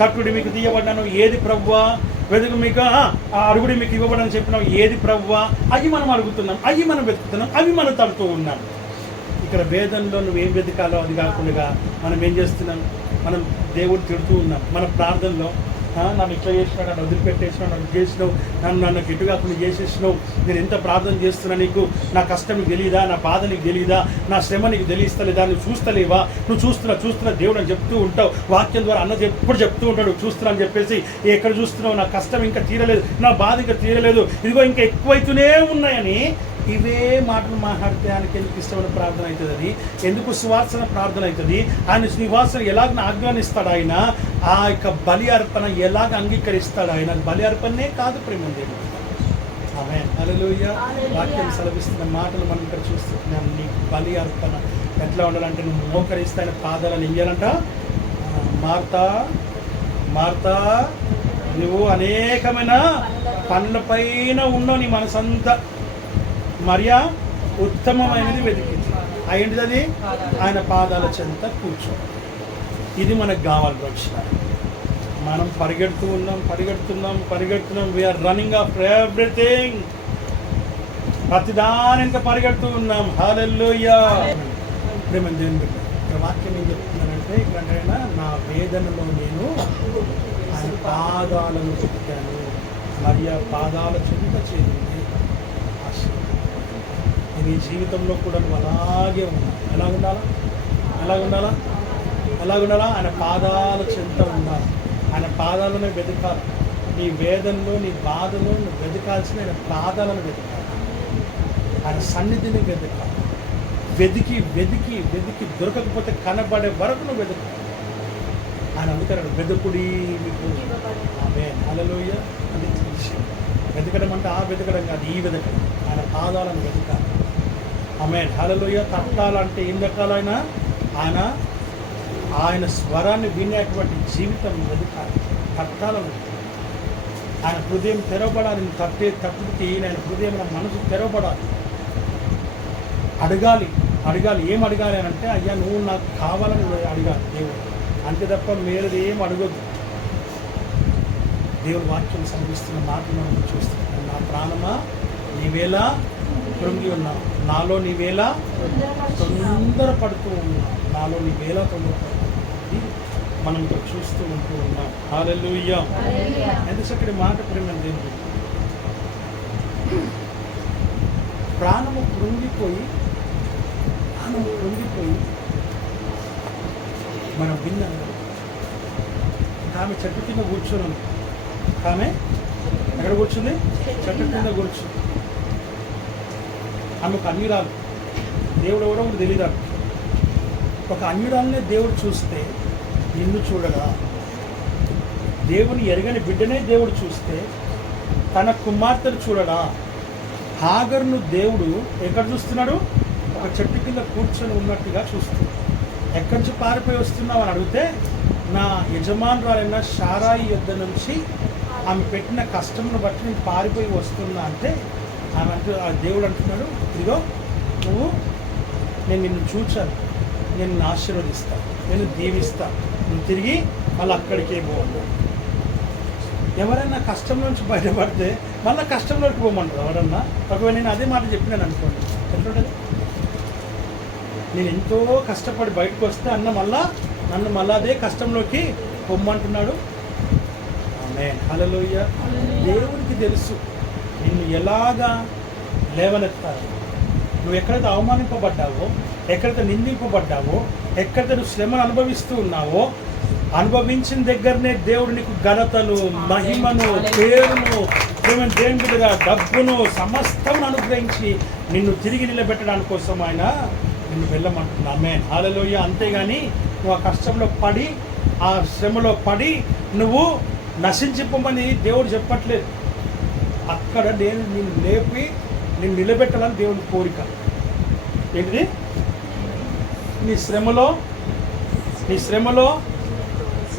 తట్టుడి మీకు తీయబడినాను, ఏది ప్రభువా? వెతుకు మీకు అడుగుడి మీకు ఇవ్వబడని చెప్పినావు, ఏది ప్రభువా? అవి మనం అడుగుతున్నాం, అవి మనం వెతుకుతున్నాం, అవి మనం తడుతూ ఉన్నాం. ఇక్కడ వేదనలో నువ్వు ఏం వెతకాలో అది కాకుండా మనం ఏం చేస్తున్నాం? మనం దేవుడు తిడుతూ ఉన్నాం మన ప్రార్థనలో. నన్ను ఇట్లా చేసినాడు, నన్ను వదిలిపెట్టేసినావు, నన్ను చేసినావు, నన్ను ఇటు కాకుండా చేసేసినావు, నేను ఎంత ప్రార్థన చేస్తున్నా, నీకు నా కష్టం నీకు తెలియదా? నా బాధ నీకు తెలియదా? నా శ్రమ నీకు తెలియస్తలేదా? నువ్వు చూస్తలేవా? నువ్వు చూస్తున్నా దేవుడు అని చెప్తూ ఉంటావు. వాక్యం ద్వారా అన్న ఎప్పుడు చెప్తూ ఉంటాడు, చూస్తున్నా అని చెప్పేసి. ఎక్కడ చూస్తున్నావు? నా కష్టం ఇంకా తీరలేదు, నా బాధ ఇంకా తీరలేదు, ఇదిగో ఇంకా ఎక్కువైతూనే ఉన్నాయని ఇవే మాటలు మాట్లాడితే ఆయనకి ఎందుకు ఇష్టమైన ప్రార్థన అవుతుంది? అది ఎందుకు సువాసన ప్రార్థన అవుతుంది? ఆయన సువాసన ఎలాగ ఆజ్ఞానిస్తాడు? ఆయన ఆ యొక్క బలి అర్పణ ఎలాగ అంగీకరిస్తాడు? ఆయన బలి అర్పణనే కాదు ప్రేమ దేవుడు. ఆమేన్, హల్లెలూయా. వాక్యం సెలవిస్తున్న మాటలు మనం ఇక్కడ చూస్తున్నాం. నీ బలి అర్పణ ఎట్లా ఉండాలంటే నువ్వు మోకరిస్తే ఆయన పాదాలను ఇయ్యాలంట. మార్తా నువ్వు అనేకమైన పనుల పైన ఉన్నావు, నీ మనసంతా. మరియా ఉత్తమమైనది వెతికింది. ఏంటిది అది? ఆయన పాదాల చెంత కూర్చో. ఇది మనకు కావాలి రక్షణ. మనం పరిగెడుతున్నాం. We're running off everything. ప్రతిదాని ఇంకా పరిగెడుతూ ఉన్నాం. హల్లెలూయా. ప్రేమ దేవుని బిడ్డ, వాక్యం ఏం చెప్తున్నానంటే అంటే ఇక్కడ నా వేదనలో నేను ఆయన పాదాలను వెతికాను, మరియు పాదాల చెంత చేరింది ఆశీర్వాదం. నీ జీవితంలో కూడా నువ్వు అలాగే ఉన్నావు. ఎలా ఉండాలా? ఆయన పాదాల చెంత ఉండాలి. ఆయన పాదాలను వెతకాలి. నీ వేదనలో, నీ బాధలో నువ్వు వెతకాల్సిన ఆయన పాదాలను వెతకాలి. ఆయన సన్నిధిని వెతకాలి. వెతికి వెతికి వెతికి దొరకకపోతే కనబడే వరకు నువ్వు వెతకాలి. ఆయన అందుకన్నాడు, వెతుకుడి మీకు. ఆమేన్, హల్లెలూయా. అది విషయం. వెతకడం అంటే ఆ వెతకడం కాదు, ఈ వెతకడం. ఆయన పాదాలను వెతకాలి. ఆమేన్, హల్లెలూయా. తట్టాలంటే ఏం తట్టాలైనా ఆయన స్వరాన్ని వినేటువంటి జీవితం వెతకాలి. తట్టాలను ఆయన హృదయం తెరవబడాలి. తట్టుకి ఆయన హృదయం, మనసు తెరవబడాలి. అడగాలి. ఏం అడగాలి అని అంటే, అయ్యా నువ్వు నాకు కావాలని అడగాలి దేవుడు. అంతే తప్ప మీరు ఏం అడగొద్దు. దేవుడు వాక్యం సంధిస్తున్న మాటలు మనం చూస్తున్నాం. నా ప్రాణమా నీవేలా కృంగి ఉన్నావు, నాలో నీవేలా తొందరపడుతూ ఉన్నావు, నాలో నీవేలా తొందరపడుతూ మనం ఇక్కడ చూస్తూ ఉంటూ ఉన్నాం. హల్లెలూయా. ఎంత చక్కటి మాట ప్రేమ దేవుడు. ప్రాణము కృంగిపోయి మనం విన్నాం. ఆమె చెట్టు కింద కూర్చున్నాం. ఆమె ఎక్కడ కూర్చుంది? చెట్టు కింద కూర్చుంది. ఆమె ఒక అన్యురాలు. దేవుడు ఎవడో ఒకటి తెలియదు. ఒక అన్యురాలనే దేవుడు చూస్తే నిన్ను చూడడా? దేవుని ఎరగని బిడ్డనే దేవుడు చూస్తే తన కుమార్తెను చూడడా? హాగర్ను దేవుడు ఎక్కడ చూస్తున్నాడు? ఒక చెట్టు కింద కూర్చొని ఉన్నట్టుగా చూస్తున్నాడు. ఎక్కడి నుంచి పారిపోయి వస్తున్నావు అని అడిగితే, నా యజమానురాలైన షారాయి యొద్ద నుంచి ఆమె పెట్టిన కష్టంను బట్టి నేను పారిపోయి వస్తున్నా అంటే, ఆమె ఆ దేవుడు అంటున్నాడు, ఇదిగో నేను నిన్ను చూచాను, నేను నిన్ను ఆశీర్వదిస్తాను, నేను దీవిస్తాను, నువ్వు తిరిగి మళ్ళీ అక్కడికే పోవాలి. ఎవరైనా కష్టం నుంచి బయటపడితే మళ్ళీ కష్టంలోకి పోమంటారు ఎవరన్నా? ఒకవేళ నేను అదే మాట చెప్పినాను అనుకోండి, ఎట్లుంటుంది? నేను ఎంతో కష్టపడి బయటకు వస్తే నన్ను మళ్ళా అదే కష్టంలోకి పొమ్మంటున్నాడు. ఆమేన్, హల్లెలూయా. దేవుడికి తెలుసు నిన్ను ఎలాగా లేవనెత్తాలి. నువ్వు ఎక్కడైతే అవమానింపబడ్డావో, ఎక్కడైతే నిందింపబడ్డావో, ఎక్కడైతే నువ్వు శ్రమను అనుభవిస్తూ ఉన్నావో, అనుభవించిన దగ్గరనే దేవుడు నీకు ఘనతను, మహిమను, పేరును, దేవుని బిడ్డగా డబ్బును సమస్తమును అనుగ్రహించి నిన్ను తిరిగి నిలబెట్టడానికి కోసం ఆయన నిన్ను వెళ్ళమంటున్నా. ఆమేన్, హల్లెలూయా. అంతేగాని నువ్వు ఆ కష్టంలో పడి, ఆ శ్రమలో పడి నువ్వు నశించిపోమని దేవుడు చెప్పట్లేదు. అక్కడ నేను నిన్ను లేపి నిన్ను నిలబెట్టాలని దేవుని కోరిక. ఏంటిది? నీ శ్రమలో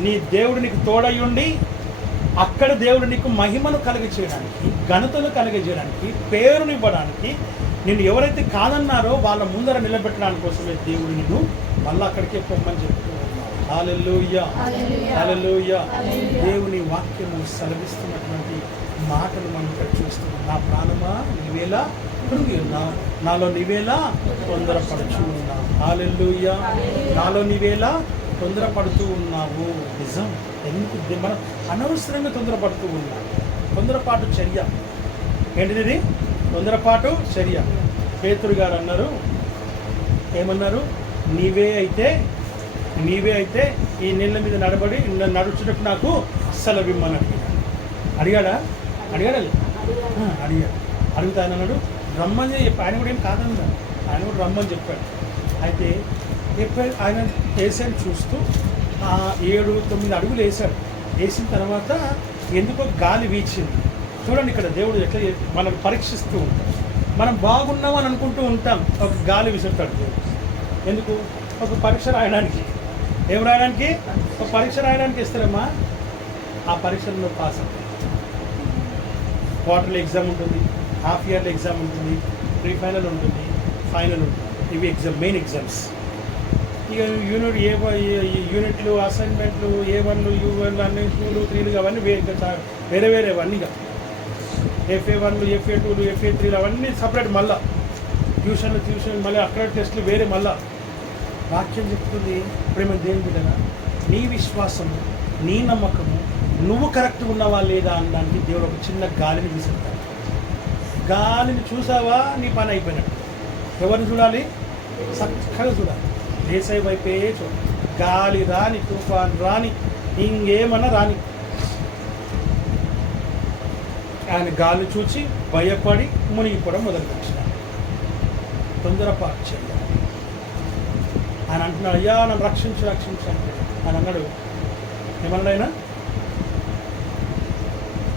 నీ దేవుడు నీకు తోడయ్యుండి, అక్కడ దేవుడు నీకు మహిమను కలిగజేయడానికి, ఘనతను కలిగజేయడానికి, పేరునివ్వడానికి, నిన్ను ఎవరైతే కాదన్నారో వాళ్ళ ముందర నిలబెట్టడానికి కోసమే దేవుడు నిన్ను మళ్ళీ అక్కడికే పొమ్మని చెప్తూ ఉన్నాడు. హల్లెలూయా, హల్లెలూయా. దేవుని వాక్యము సెలవిస్తున్నటువంటి మాటలు మనం ఇక్కడ చూస్తున్నాం. నా ప్రాణమా నీవేలా కృంగి ఉన్నావు, నాలో నీవేలా తొందరపడుచు ఉన్నావు. హల్లెలూయా. నాలో నీవేలా తొందరపడుతూ ఉన్నావు. నిజం. ఎందుకు మనం అనవసరంగా తొందరపడుతూ ఉన్నాం? తొందరపాటు చర్య. ఏంటిది? తొందరపాటు చర్య. పేతురు గారు అన్నారు, ఏమన్నారు? నీవే అయితే ఈ నీళ్ళ మీద నడుచుటకు నాకు సెలవిమ్మని అడిగాడా? అడిగాడు. అడిగితే ఆయన అన్నాడు, రమ్మని చెప్పి. ఆయన కూడా ఏం కాదన్నాడు, ఆయన కూడా రమ్మని చెప్పాడు. అయితే ఎప్పుడు ఆయన వేసాను చూస్తూ 7-9 అడుగులు వేశాడు. వేసిన తర్వాత ఎందుకో గాలి వీచింది. చూడండి ఇక్కడ దేవుడు ఎట్లా మనం పరీక్షిస్తూ ఉంటాం. మనం బాగున్నామని అనుకుంటూ ఉంటాం, ఒక గాలి విసురుతాడు దేవుడు. ఎందుకు? ఒక పరీక్ష రాయడానికి. ఏం రాయడానికి? ఒక పరీక్ష రాయడానికి ఇస్తారమ్మా. ఆ పరీక్షల్లో పాస్ అవుతాయి. క్వార్టర్లీ ఎగ్జామ్ ఉంటుంది, హాఫ్ ఇయర్లీ ఎగ్జామ్ ఉంటుంది, ప్రీ ఫైనల్ ఉంటుంది, ఫైనల్ ఉంటుంది. ఇవి మెయిన్ ఎగ్జామ్స్. ఇక యూనిట్లు, అసైన్మెంట్లు, A1లు, U1లు అన్ని 2లు 3లు అవన్నీ వేరే అవన్నీగా. FA1లు, FA2లు, FA3లు అవన్నీ సపరేట్. మళ్ళీ ట్యూషన్ మళ్ళీ అక్కడ టెస్టులు వేరే. మళ్ళీ వాక్యం చెప్తుంది ప్రేమ దేవుని బిడ్డగా నీ విశ్వాసము, నీ నమ్మకము, నువ్వు కరెక్ట్ ఉన్నావా లేదా అనడానికి దేవుడు ఒక చిన్న గాలిని విసురుతాడు. గాలిని చూసావా నీ పని అయిపోయినట్టు. ఎవరిని చూడాలి? చక్కగా చూడాలి. యేసయ్య వైపే చూడాలి. గాలి రాని, తుఫాన్ రాని, ఇంకేమన్నా రాని, ఆయన గాలి చూచి భయపడి మునిగిపోవడం మొదలుపెట్టినాడు. తొందరపాటు చేయాలి. ఆయన అంటున్నాడు, అయ్యా నన్ను రక్షించు అంటే ఆయన అన్నాడు, ఏమన్నాడు ఆయన?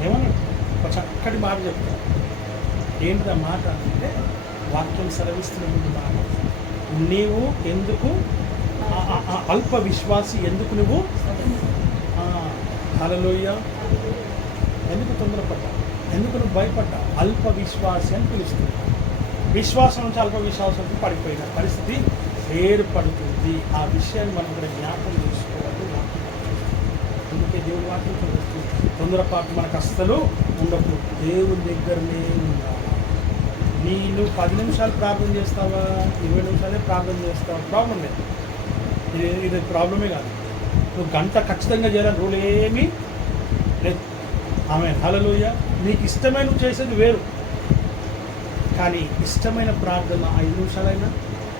ఏమన్నాడు? ఒక చక్కటి మాట చెప్తాడు. ఏంటిది ఆ మాట అంటే, వాక్యం సెలవిస్తున్న మాట. నీవు ఎందుకు అల్ప విశ్వాసి, ఎందుకు నువ్వు హల్లెలూయా, ఎందుకు తొందరపడ్డా, ఎందుకు నువ్వు భయపడ్డా? అల్ప విశ్వాసి అని పిలుస్తుంది. విశ్వాసం నుంచి అల్ప విశ్వాసానికి పడిపోయిన పరిస్థితి ఏర్పడుతుంది. ఆ విషయాన్ని మనం ఇక్కడ జ్ఞాపకం చేసుకోవాలి. అందుకే దేవుడి వాక్యం చదువుతుంది. తొందరపాటు మనకు అస్సలు ఉండకూడదు. దేవుని దగ్గరనే ఉండాలి. నువ్వు 10 నిమిషాలు ప్రార్థన చేస్తావా, 20 నిమిషాలే ప్రార్థన చేస్తావా, ప్రాబ్లం లేదు. ఇది ప్రాబ్లమే కాదు. నువ్వు గంట ఖచ్చితంగా చేయాలని రూల్ ఏమీ లేదు. ఆమేన్, హల్లెలూయా. నీకు ఇష్టమైన నువ్వు చేసేది వేరు, కానీ ఇష్టమైన ప్రార్థన 5 నిమిషాలైనా,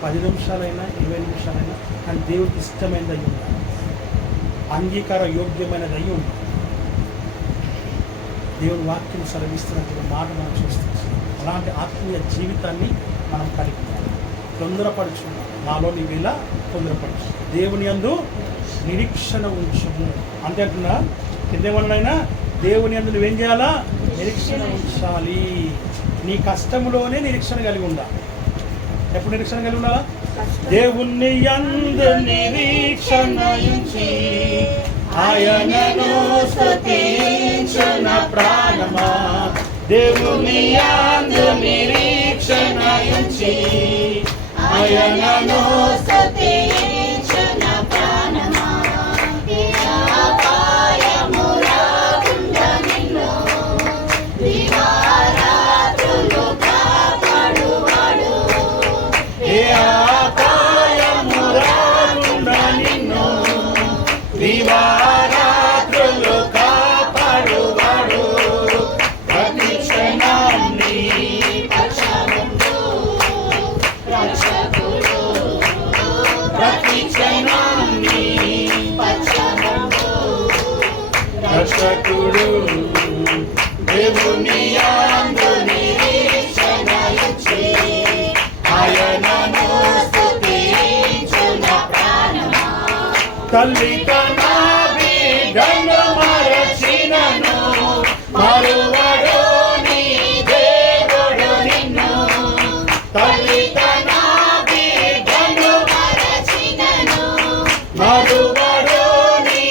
10 నిమిషాలైనా, 20 నిమిషాలైనా, కానీ దేవుడికి ఇష్టమైనది అయ్యి ఉండాలి, అంగీకార యోగ్యమైనది అయ్యి ఉండాలి. దేవుని వాక్యం సెలవిస్తున్నటువంటి మాట మనం చూస్తాం. అలాంటి ఆత్మీయ జీవితాన్ని మనం కలిగి ఉండాలి. తొందరపడుచున్నాం, నాలో నీవు ఇలా తొందరపడుచు, దేవుని యందు నిరీక్షణ ఉంచము అంతే అంటున్నా. కిందేమన్నాడైనా, దేవుని యందు నువ్వేం చేయాలా? నిరీక్షణ ఉంచాలి. నీ కష్టంలోనే నిరీక్షణ కలిగి ఉండాలి. ఎప్పుడు నిరీక్షణ కలిగి ఉండాలా? దేవుని యందు నిరీక్షణ ఉంచి ఆయనను స్తుతించున ప్రాణమా, దేవుని యందు నిరీక్షణ ఉంచి ఆయనను స్తుతించున ప్రాణమా, అపాయము రాకుండా నిన్ను దివారాత్రులు కాపాడువాడు. అపాయము రాకుండా నిన్ను దివారాత్రులు కాపాడువాడు. ప్రతి క్షణం నీ పక్షముందు రక్షకుడు, ప్రతి క్షణం నీ పక్షముందు రక్షకుడు. దేవుని యందు నిరీక్షణ ఉంచి ఆయనను స్తుతించున ప్రాణమా, తల్లి తన బిడ్డను మరచినను మరువడు నీ దేవుడు నిన్ను. తల్లి తన బిడ్డను మరచినను మరువడు నీ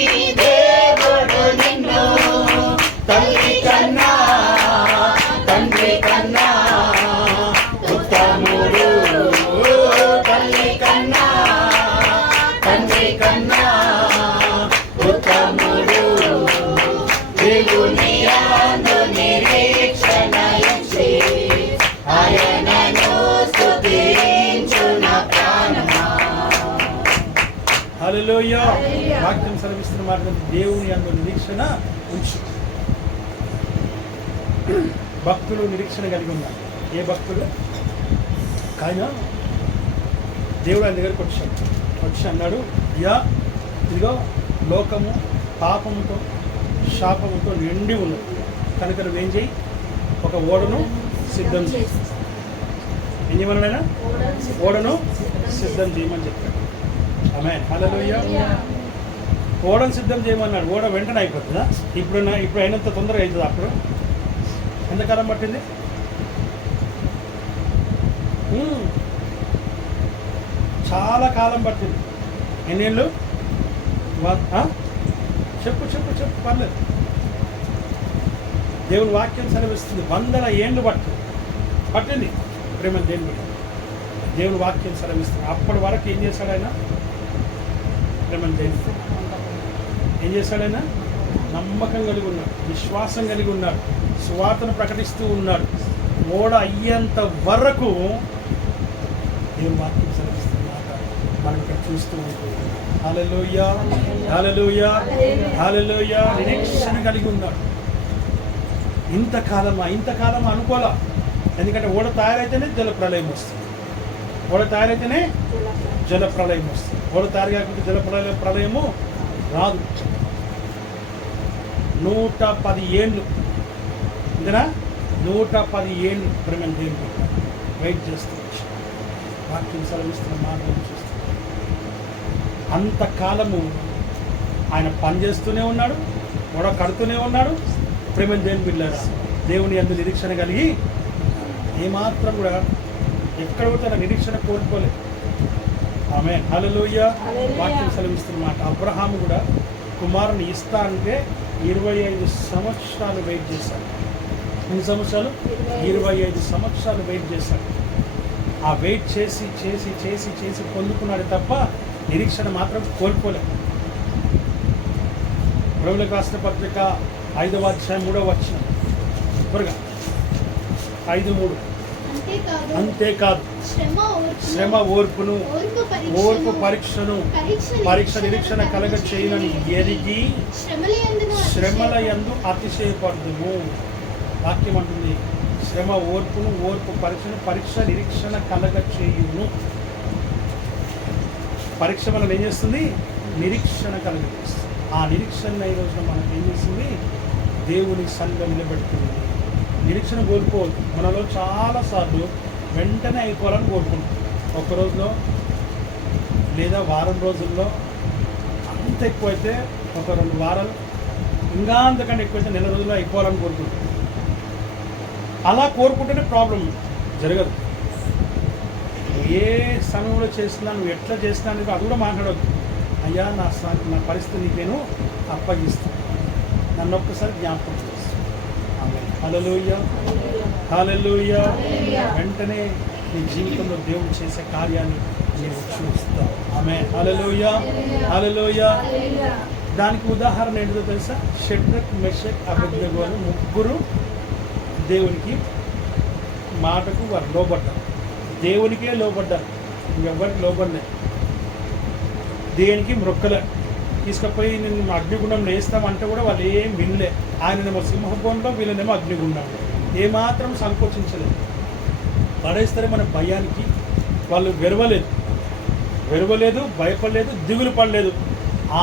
దేవుడు నిన్ను. తల్లి కన్నా తండ్రి కన్నా ఉత్తముడు, తల్లి కన్నా తండ్రి కన్నా ఉత్తముడు. దేవుని యందు నిరీక్షణ ఉంచి ఆయనను స్తుతించున ప్రాణమా. హల్లెలూయా. వాక్యం సెలవిస్తున్న మాట, దేవుని యందు నిరీక్షణ ఉంచు. భక్తులు నిరీక్షణ కలిగి ఉన్నారు. ఏ భక్తుడు? ఆయన దేవుడు ఆయన దగ్గరికి వచ్చి అన్నాడు, యా ఇదిగో లోకము పాపముతో శాపముతో నిండి ఉన్నది కనుక నువ్వేం చేయి, ఒక ఓడను సిద్ధం చేయి. ఏం చేయమన్నాడైనా? ఓడను సిద్ధం చేయమని చెప్పాడు. ఆమేన్, హల్లెలూయా. ఓడను సిద్ధం చేయమన్నాడు. ఓడ వెంటనే అయిపోతుందా? ఇప్పుడు అయినంత తొందరగా అవుతుందా? అప్పుడు ఎంతకాలం పట్టింది? చాలా కాలం పట్టింది. ఎన్నేళ్ళు? చెప్పు పర్లేదు. దేవుని వాక్యం సెలవిస్తుంది 100 ఏళ్ళు పట్టింది. ప్రేమ దేవుని వాక్యం సెలవిస్తుంది. అప్పటి వరకు ఏం చేశాడు ఆయన? ప్రేమ ఏం చేశాడు ఆయన? నమ్మకం కలిగి ఉన్నాడు, విశ్వాసం కలిగి ఉన్నాడు, సువార్తను ప్రకటిస్తూ ఉన్నాడు. ఓడ అయ్యేంత వరకు దేవుని వాక్యం సెలవిస్తుంది మాట మనం ఇక్కడ చూస్తూ ఉంటాం. హల్లెలూయా, హల్లెలూయా, హల్లెలూయా. నిరీక్షణ కలిగి ఉన్నాడు. ఇంతకాలం అనుకోలా. ఎందుకంటే ఓడ తయారైతేనే జల ప్రళయం వస్తుంది. ఓడ తయారైతేనే జల ప్రళయం వస్తుంది. ఓడ తయారు కాకుండా జల ప్రళయము రాదు. 110 ఏళ్ళు ఇంతనా 110 ఏళ్ళు ప్రేమ దేవుడు వెయిట్ చేస్తూ వాక్యం సెలవిస్తున్న మాటలు చూస్తూ అంతకాలము ఆయన పనిచేస్తూనే ఉన్నాడు, ఓడ కడుతూనే ఉన్నాడు. ప్రేమ దేవుని బిడ్డలారా, దేవుని యందు నిరీక్షణ కలిగి ఏమాత్రం కూడా ఎక్కడ కూడా నిరీక్షణ కోల్పోలేదు. ఆమె హల్లెలూయా. వాక్యం సెలవిస్తున్న మాట. అబ్రహాము కూడా కుమారుని ఇస్తా అంటే 25 సంవత్సరాలు వెయిట్ చేశాడు. ఎన్ని సంవత్సరాలు? 25 సంవత్సరాలు వెయిట్ చేశాడు. ఆ వెయిట్ చేసి చేసి చేసి చేసి పొందుకున్నాడు తప్ప నిరీక్షణ మాత్రం కోల్పోలేదు. ప్రభువులకు రాసిన పత్రిక 5వ అధ్యాయం 3వ వచనం త్వరగా 5:3. అంతేకాదు శ్రమ ఓర్పును, ఓర్పు పరీక్షను, పరీక్ష నిరీక్షణ కలగ చేయనని ఎరిగి శ్రమల యందు అతిశయపడదుము. వాక్యం అంటుంది శ్రమ ఓర్పును, ఓర్పు పరీక్షను, పరీక్ష నిరీక్షణ కలగ చేయును. పరీక్ష మనం ఏం చేస్తుంది? నిరీక్షణ కలగజేస్తుంది. ఆ నిరీక్షణ ఈ రోజున మనకు ఏం చేస్తుంది? దేవుని సన్నిధిలో నిలబెడుతుంది. నిరీక్షణ కోల్పోవద్దు. మనలో చాలాసార్లు వెంటనే అయిపోవాలని కోరుకుంటాం. ఒక రోజులో లేదా వారం రోజుల్లో, అంత ఎక్కువైతే ఒక 2 వారాలు, ఇంకా అంతకంటే ఎక్కువైతే నెల రోజుల్లో అయిపోవాలని కోరుకుంటాం. అలా కోరుకుంటేనే ప్రాబ్లం జరగదు. ఏ సమయంలో చేసినా, నువ్వు ఎట్లా చేసినా అనేది అది కూడా మాట్లాడవద్దు. అయ్యా నా పరిస్థితి నీకేను అప్పగిస్తాను, నన్ను ఒక్కసారి జ్ఞాపకం చేస్తాను. హల్లెలూయా, హల్లెలూయా. వెంటనే నీ జీవితంలో దేవుడు చేసే కార్యాన్ని నీవు చూస్తావు. ఆమేన్. హల్లెలూయా, హల్లెలూయా. దానికి ఉదాహరణ ఏంటో తెలుసా? షడ్రక్, మెషక్, అబేద్నెగో అని 3 దేవునికి మాటకు వారు లోబడ్డారు. దేవునికే లోబడ్డారు, ఇంకెవ్వరికి లోబడలేదు. దేనికి మొక్కలే. తీసుకుపోయి నేను అగ్నిగుండం వేస్తామంటే కూడా వాళ్ళు ఏం వినలే. ఆయననేమో సింహభవనంలో, వీళ్ళనేమో అగ్నిగుండం. ఏమాత్రం సంకోచించలేదు. పడేస్తారు మన భయానికి. వాళ్ళు వెరవలేదు, భయపడలేదు, దిగులు పడలేదు,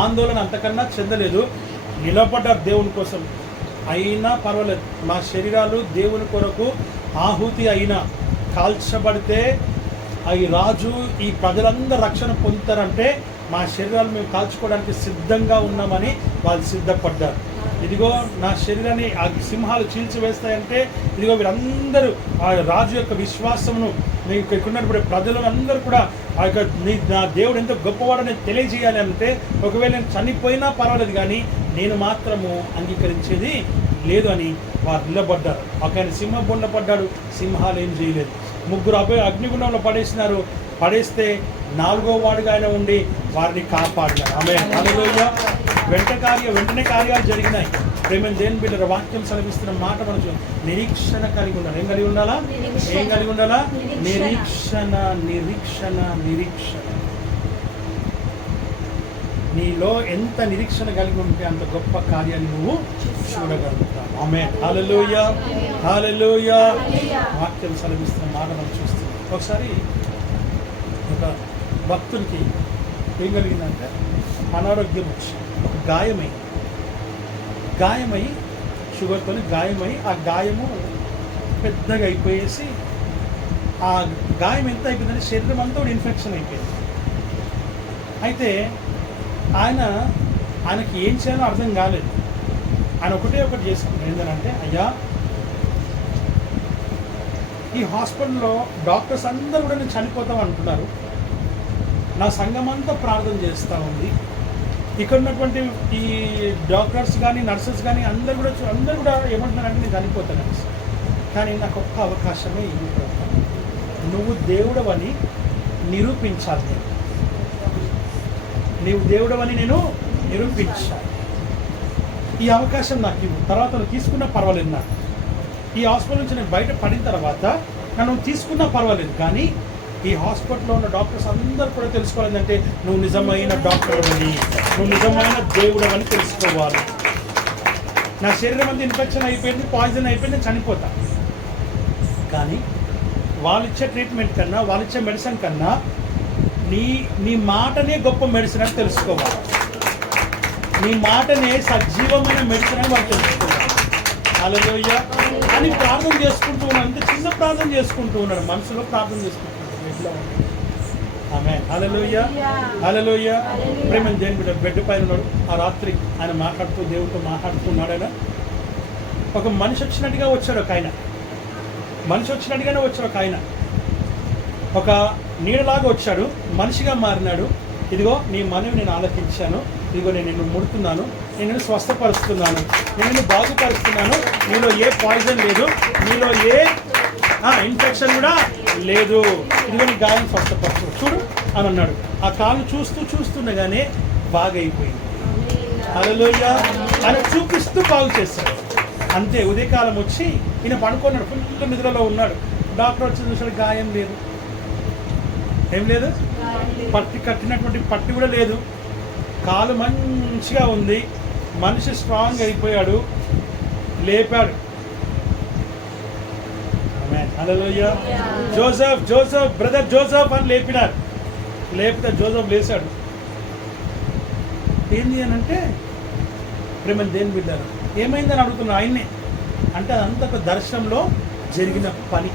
ఆందోళన అంతకన్నా చెందలేదు. నిలబడ్డారు దేవుని కోసం. అయినా పర్వాలేదు, మా శరీరాలు దేవుని కొరకు ఆహుతి అయినా, కాల్చబడితే ఈ రాజు, ఈ ప్రజలందరూ రక్షణ పొందుతారంటే మా శరీరాలు మేము కాల్చుకోవడానికి సిద్ధంగా ఉన్నామని వాళ్ళు సిద్ధపడ్డారు. ఇదిగో నా శరీరాన్ని ఆ సింహాలు చీల్చివేస్తాయంటే, ఇదిగో వీరందరూ ఆ రాజు యొక్క విశ్వాసమును, మీకు ఇక్కడున్నప్పుడు ప్రజలందరూ కూడా ఆ యొక్క నా దేవుడు ఎంతో గొప్పవాడని తెలియజేయాలి అంటే, ఒకవేళ నేను చనిపోయినా పర్వాలేదు కానీ నేను మాత్రము అంగీకరించేది లేదు అని వారు నిలబడ్డారు. ఒక ఆయన సింహబొండ పడ్డాడు, సింహాలు ఏం చేయలేదు. 3 అగ్నిగుండంలో పడేస్తే 4వ వాడుగా ఆయన ఉండి వారిని కాపాడినారు. ఆమేన్. హల్లెలూయా. వెంటనే కార్యాలు జరిగినాయి. ప్రేమ దేవుని బిడ్డల వాక్యం సెలవిస్తున్న మాట మనం నిరీక్షణ కలిగి ఉండాలి. ఏం కలిగి ఉండాలా? నిరీక్షణ. నీలో ఎంత నిరీక్షణ కలిగి ఉంటే అంత గొప్ప కార్యాన్ని నువ్వు చూడగలుగుతావు. ఆమేన్. హల్లెలూయా, హల్లెలూయా. వాక్యం సెలవిస్తున్న మాట మనం చూస్తున్నాం. ఒకసారి ఒక భక్తునికి ఏం కలిగిందంటే అనారోగ్యం వచ్చి ఒక గాయమై షుగర్తో గాయమై ఆ గాయము పెద్దగా అయిపోయేసి ఆ గాయం ఎంత అయిపోయిందంటే శరీరం అంతా ఇన్ఫెక్షన్ అయిపోయింది. అయితే ఆయనకి ఏం చేయాలో అర్థం కాలేదు. ఆయన ఒకటి చేసుకున్నాడు. ఏంటంటే, అయ్యా ఈ హాస్పిటల్లో డాక్టర్స్ అందరూ కూడా నేను చనిపోతాం అంటున్నారు, నా సంఘం అంతా ప్రార్థన చేస్తూ ఉంది, ఇక్కడ ఉన్నటువంటి ఈ డాక్టర్స్ కానీ నర్సెస్ కానీ అందరూ కూడా ఏమంటున్నారంటే నేను చనిపోతాను. కానీ నాకు ఒక్క అవకాశమే ఇవ్వు, నువ్వు దేవుడవని నిరూపించాలి, నీవు దేవుడవని నేను నిరూపించాలి, ఈ అవకాశం నాకు ఇవ్వు. తర్వాత నువ్వు తీసుకున్నా పర్వాలేదు, నాకు ఈ హాస్పిటల్ నుంచి నేను బయట పడిన తర్వాత నన్ను తీసుకున్నా పర్వాలేదు, కానీ ఈ హాస్పిటల్లో ఉన్న డాక్టర్స్ అందరూ కూడా తెలుసుకోవాలంటే నువ్వు నిజమైన డాక్టర్ అని, నువ్వు నిజమైన దేవుడు అని తెలుసుకోవాలి. నా శరీరం అంతా ఇన్ఫెక్షన్ అయిపోయింది, పాయిజన్ అయిపోయింది, నేను చనిపోతా. కానీ వాళ్ళు ఇచ్చే ట్రీట్మెంట్ కన్నా, వాళ్ళు ఇచ్చే మెడిసిన్ కన్నా నీ మాటనే గొప్ప మెడిసిన్ అని తెలుసుకోవాలి. నీ మాటనే సజీవమైన మెడిసిన్ అని వాళ్ళు తెలుసుకోవాలి. హల్లెలూయా అని ప్రార్థన చేసుకుంటూ ఉన్నాడు. అంత చిన్న ప్రార్థన చేసుకుంటూ ఉన్నాడు, మనసులో ప్రార్థన చేసుకుంటున్నాడు. ఆమేన్. హల్లెలూయా హల్లెలూయా. ప్రేమ దేవుని బిడ్డ బెడ్ పైన ఉన్నాడు. ఆ రాత్రి ఆయన మాట్లాడుతూ దేవుడితో మాట్లాడుతున్నాడు. ఆయన ఒక మనిషి వచ్చినట్టుగా వచ్చాడు. ఒక ఆయన మనిషి వచ్చినట్టుగానే వచ్చాడు. ఒక ఆయన ఒక నీడలాగా వచ్చాడు, మనిషిగా మారినాడు. ఇదిగో నీ మనవి నేను ఆలకించాను, ఇదిగో నేను నిన్ను ముడుతున్నాను, నేను నిన్ను స్వస్థపరుస్తున్నాను, నేను నిన్ను బాగుపరుస్తున్నాను, నీలో ఏ పాయిజన్ లేదు, నీలో ఏ ఇన్ఫెక్షన్ కూడా లేదు, ఇదిగో నీ గాయం స్వస్థపరచు చూడు అని అన్నాడు. ఆ కాలు చూస్తుండగానే బాగైపోయింది. హల్లెలూయా అని చూపిస్తూ బాగు చేశాడు. అంతే. ఉదయకాలం వచ్చి ఈయన పడుకున్నాడు, ఫుల్ నిద్రలో ఉన్నాడు. డాక్టర్ వచ్చి చూసాడు, గాయం లేదు, ఏం లేదు, కట్టినటువంటి పట్టి కూడా లేదు, కాలు మంచిగా ఉంది, మనిషి స్ట్రాంగ్ అయిపోయాడు, లేపాడు. హల్లెలూయా. జోసెఫ్ బ్రదర్ జోసెఫ్ అని లేపినారు. లేపితే జోసెఫ్ లేచాడు. ఏంది అని అంటే ప్రేమ దేని బిడ్డారు ఏమైందని అడుగుతున్నా ఆయన్ని. అంటే అదంతా ఒక దర్శనంలో జరిగిన పని.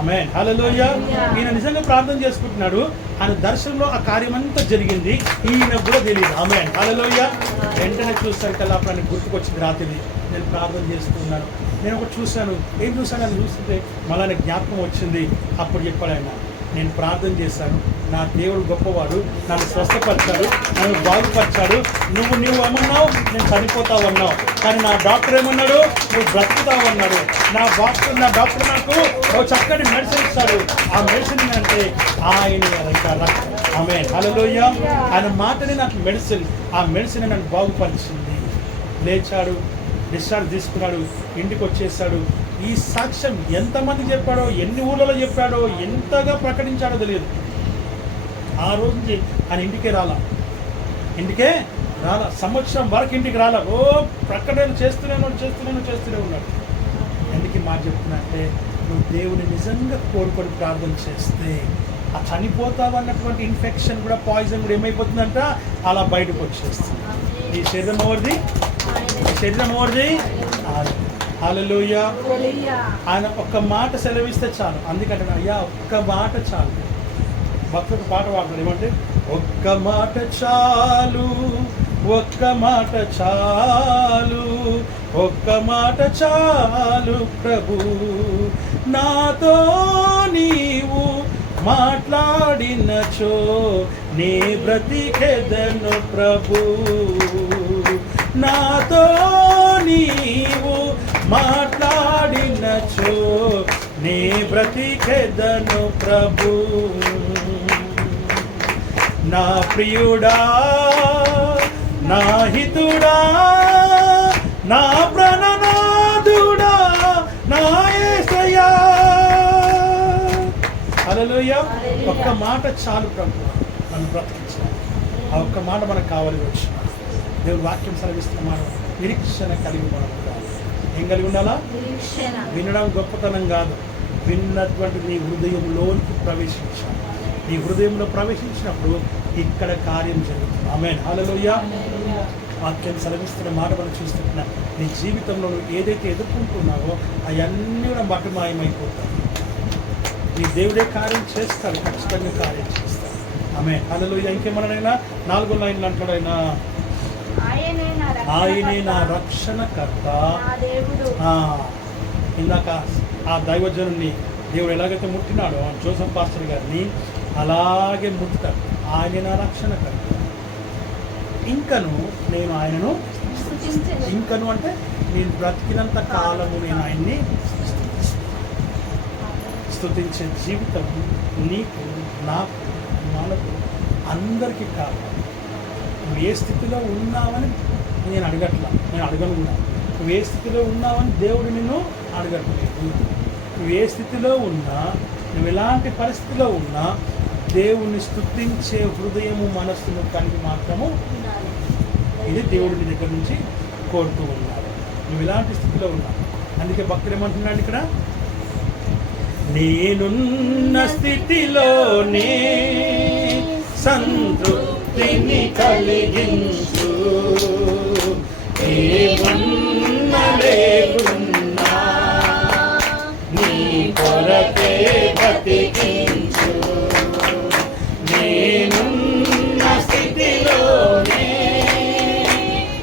ఆమేన్. హల్లెలూయా. ఈయన నిజంగా ప్రార్థన చేసుకుంటున్నాడు, ఆయన దర్శనంలో ఆ కార్యం అంతా జరిగింది, ఈయన కూడా తెలియదు. ఆమేన్. హల్లెలూయా. వెంటనే చూసరికల్లా అప్పుడు ఆయనకు గుర్తుకొచ్చింది. రాత్రి నేను ప్రార్థన చేస్తున్నాను, నేను ఒకటి చూశాను, ఏం చూశాను అని చూస్తుంటే మళ్ళీ నాకు జ్ఞాపకం వచ్చింది. అప్పుడు చెప్పాడు ఆయన, నేను ప్రార్థన చేశాను, నా దేవుడు గొప్పవాడు, నన్ను స్వస్థపరిచాడు, నన్ను బాగుపరిచాడు. నువ్వు అన్నావు నేను చనిపోతావు అన్నావు, కానీ నా డాక్టర్ ఏమన్నాడు, నువ్వు బ్రతుకుతావు అన్నాడు. నా డాక్టర్ నాకు చక్కటి మెడిసిన్ ఇస్తాడు. ఆ మెడిసిన్ అంటే ఆయన ఆమేన్. హల్లెలూయా. ఆయన మాటని నాకు మెడిసిన్, ఆ మెడిసిన్ నన్ను బాగుపరిచింది. లేచాడు, డిశ్చార్జ్ తీసుకున్నాడు, ఇంటికి వచ్చేసాడు. ఈ సాక్ష్యం ఎంతమంది చెప్పాడో, ఎన్ని ఊళ్ళలో చెప్పాడో, ఎంతగా ప్రకటించాడో తెలియదు. ఆ రోజు నుంచి ఆయన ఇంటికే రాలా, సంవత్సరం వరకు ఇంటికి రాలా. ప్రకటన చేస్తూనే ఉన్నాడు. ఎందుకు మాట చెప్తున్నా అంటే నువ్వు దేవుని నిజంగా కోరుకొని ప్రార్థన చేస్తే ఆ చనిపోతావన్నటువంటి ఇన్ఫెక్షన్ కూడా, పాయిజన్ కూడా ఏమైపోతుందంట, అలా బయటకు వచ్చేస్తుంది. నీ శరీరం ఎవరిది? హల్లెలూయా. ఆయన ఒక్క మాట సెలవిస్తే చాలు. అందుకంటే అయ్యా ఒక్క మాట చాలు. భక్తుడు పాట పాడతాడు, ఏమంటే ఒక్క మాట చాలు, ఒక్క మాట చాలు, ఒక్క మాట చాలు ప్రభు, నాతో నీవు మాట్లాడినచో నీ బ్రతికెదను ప్రభు, నాతో నీవు మాట్లాడినచో నీ బ్రతికెదను ప్రభు. నా ప్రియుడా, నా హితుడా, నా ప్రాణనాథుడా, నా యేసయ్యా. హల్లెలూయా. ఒక్క మాట చాలు ప్రభు నన్ను బ్రతికించాలి. ఆ ఒక్క మాట మనకు కావాలి. వచ్చి దేవుడు వాక్యం సెలవిస్తున్న మాట నిరీక్షణ కలిగి మనం ఏం కలిగి ఉండాలా? వినడం గొప్పతనం కాదు, విన్నటువంటి నీ హృదయంలోనికి ప్రవేశించాలి. నీ హృదయంలో ప్రవేశించినప్పుడు ఇక్కడ కార్యం జరుగుతుంది. ఆమేన్. హల్లెలూయా. వాక్యం సెలవిస్తున్న మాట మనం చూస్తున్నా నీ జీవితంలో నువ్వు ఏదైతే ఎదుర్కొంటున్నావో అవన్నీ కూడా మటుమాయమైపోతాయి. నీ దేవుడే కార్యం చేస్తాడు, ఖచ్చితంగా కార్యం చేస్తాడు. ఆమేన్. హల్లెలూయా. ఇంకేమన్నా 4వ లైన్లో అంటాడు ఆయన, ఆయనే నా రక్షణకర్త. ఇందాక ఆ దైవజనుని దేవుడు ఎలాగైతే ముట్టినాడో జోసెఫ్ పాస్టర్ గారిని అలాగే ముట్టుతాడు. ఆయన నా రక్షణకర్త. ఇంకను నేను ఆయనను ఇంకను అంటే నేను బ్రతికినంత కాలము నేను ఆయన్ని స్తుతించే జీవితం నీకు, నాకు, మనకు అందరికీ కావాలి. నువ్వు ఏ స్థితిలో ఉన్నావని నేను అడగను కూడా. నువ్వు ఏ స్థితిలో ఉన్నావని దేవుడు నిన్ను అడగట్లేదు. నువ్వు ఏ స్థితిలో ఉన్నా నువ్వు ఎలాంటి పరిస్థితిలో ఉన్నా దేవుణ్ణి స్తుతించే హృదయము మనస్సును కలిగి మాత్రము ఇది దేవుడి నీ దగ్గర నుంచి కోరుతూ ఉన్నాడు. నువ్వు ఎలాంటి స్థితిలో ఉన్నా. అందుకే భక్తులు ఏమంటున్నాడు ఇక్కడ, నేనున్న స్థితిలోనే సంతృప్తిని కలిగించు, ఏమన్నా లేకున్నా నీ కొరకే బ్రతికించు. నేనున్న స్థితిలోనే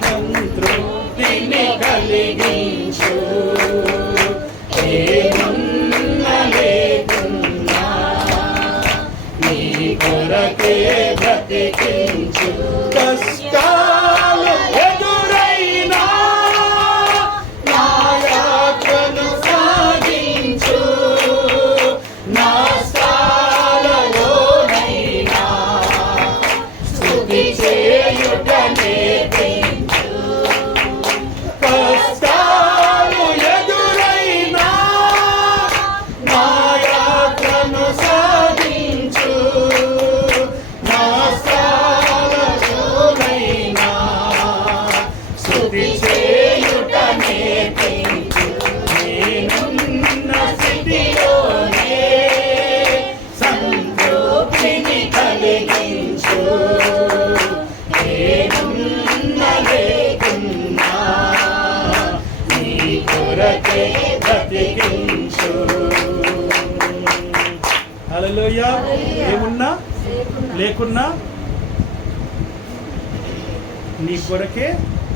సంతృప్తిని కలిగించు, ఏమన్నా లేకున్నా నీ కొరకే బ్రతికించు. కష్టాలు ఎదురైనా నా యాత్రను సాగించు, నా స్థాలలోనైనా స్తుతి చేయుట నేర్పించు. కష్టాలు ఎదురైనా నా యాత్రను సాగించు, నా స్థాలలోనైనా స్తుతి చేయుట నేర్పించు. నేనున్న స్థితిలోనే సంతృప్తిని కలిగించు, ఏమన్నా లేకున్నా నీ కొరకే బ్రతికించు. హల్లెలూయా. ఏమున్నా లేకున్నా నీ కొరకే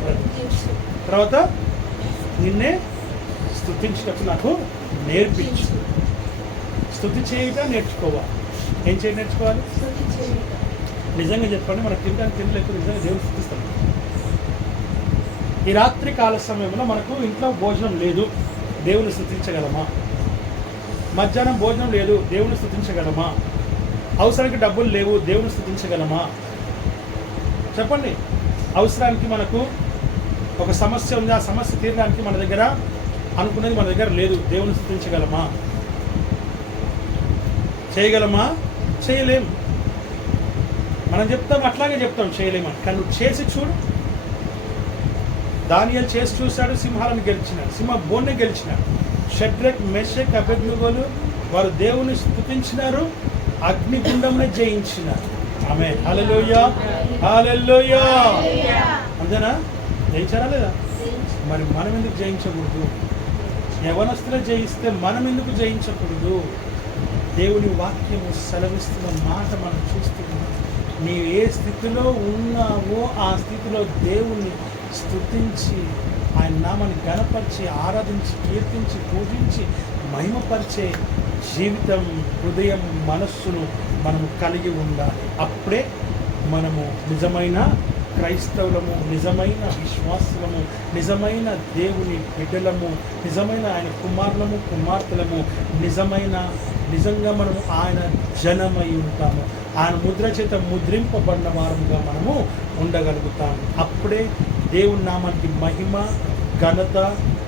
బ్రతికించు. తర్వాత నిన్నే స్తుతించినట్టు నాకు నేర్పించు. స్తుతి చేయట నేర్చుకోవాలి. ఏం చేయ నేర్చుకోవాలి? నిజంగా చెప్పండి, మనకు తినడానికి తినలేదు, నిజంగా దేవుని స్తుతిస్తాం. ఈ రాత్రి కాల సమయంలో మనకు ఇంట్లో భోజనం లేదు, దేవుని స్తుతించగలమా? మధ్యాహ్నం భోజనం లేదు, దేవుని స్తుతించగలమా? అవసరానికి డబ్బులు లేవు, దేవుని స్తుతించగలమా? చెప్పండి. అవసరానికి మనకు ఒక సమస్య ఉంది, ఆ సమస్య తీరడానికి మన దగ్గర అనుకున్నది మన దగ్గర లేదు, దేవుని స్తుతించగలమా? చేయగలమా? చేయలేం. మనం చెప్తాం, అట్లాగే చెప్తాం చేయలేమని. కానీ నువ్వు చేసి చూడు. దానియేలు చేసి చూశాడు, సింహాలను గెలిచినాడు, సింహ బోన్నే గెలిచినాడు. షడ్రక్, మెషక్, అబేద్నెగోలు వారు దేవుని స్తుతించినారు, అగ్నిగుండంనే జయించినారు. ఆమేన్. హల్లెలూయా, హల్లెలూయా. అంతేనా? జయించారా లేదా? మరి మనం ఎందుకు జయించకూడదు? యవనస్తులే జయిస్తే మనం ఎందుకు జయించకూడదు? దేవుని వాక్యము సెలవిస్తున్న మాట మనం చూస్తున్నాం. నీవు ఏ స్థితిలో ఉన్నావో ఆ స్థితిలో దేవుణ్ణి స్తుతించి ఆయన నామాన్ని గణపరిచి ఆరాధించి కీర్తించి పూజించి మహిమపరిచే జీవితం, హృదయం, మనస్సును మనము కలిగి ఉండాలి. అప్పుడే మనము నిజమైన క్రైస్తవులము, నిజమైన విశ్వాసులము, నిజమైన దేవుని బిడ్డలము, నిజమైన ఆయన కుమారులము, కుమార్తెలము, నిజంగా మనము ఆయన జనమై ఉంటాము. ఆయన ముద్ర చేత ముద్రింపబడిన వారముగా మనము ఉండగలుగుతాము. అప్పుడే దేవుని నామానికి మహిమ, ఘనత,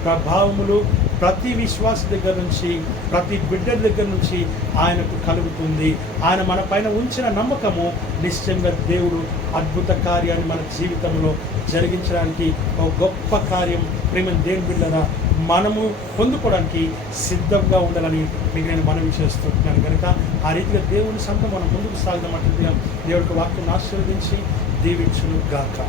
ప్రభావములు ప్రతి విశ్వాస దగ్గర నుంచి, ప్రతి బిడ్డ దగ్గర నుంచి ఆయనకు కలుగుతుంది. ఆయన మన పైన ఉంచిన నమ్మకము నిశ్చయంగా దేవుడు అద్భుత కార్యాన్ని మన జీవితంలో జరిగించడానికి ఒక గొప్ప కార్యం ప్రేమ దేవుని బిడ్డలారా మనము పొందుకోవడానికి సిద్ధంగా ఉండాలని మీకు నేను మనవి చేస్తున్నాను. కనుక ఆ రీతిగా దేవుని సంత మనం ముందుకు సాగమంటుందిగా దేవుడికి వాక్యం ఆశీర్వదించి దీవించును గాక.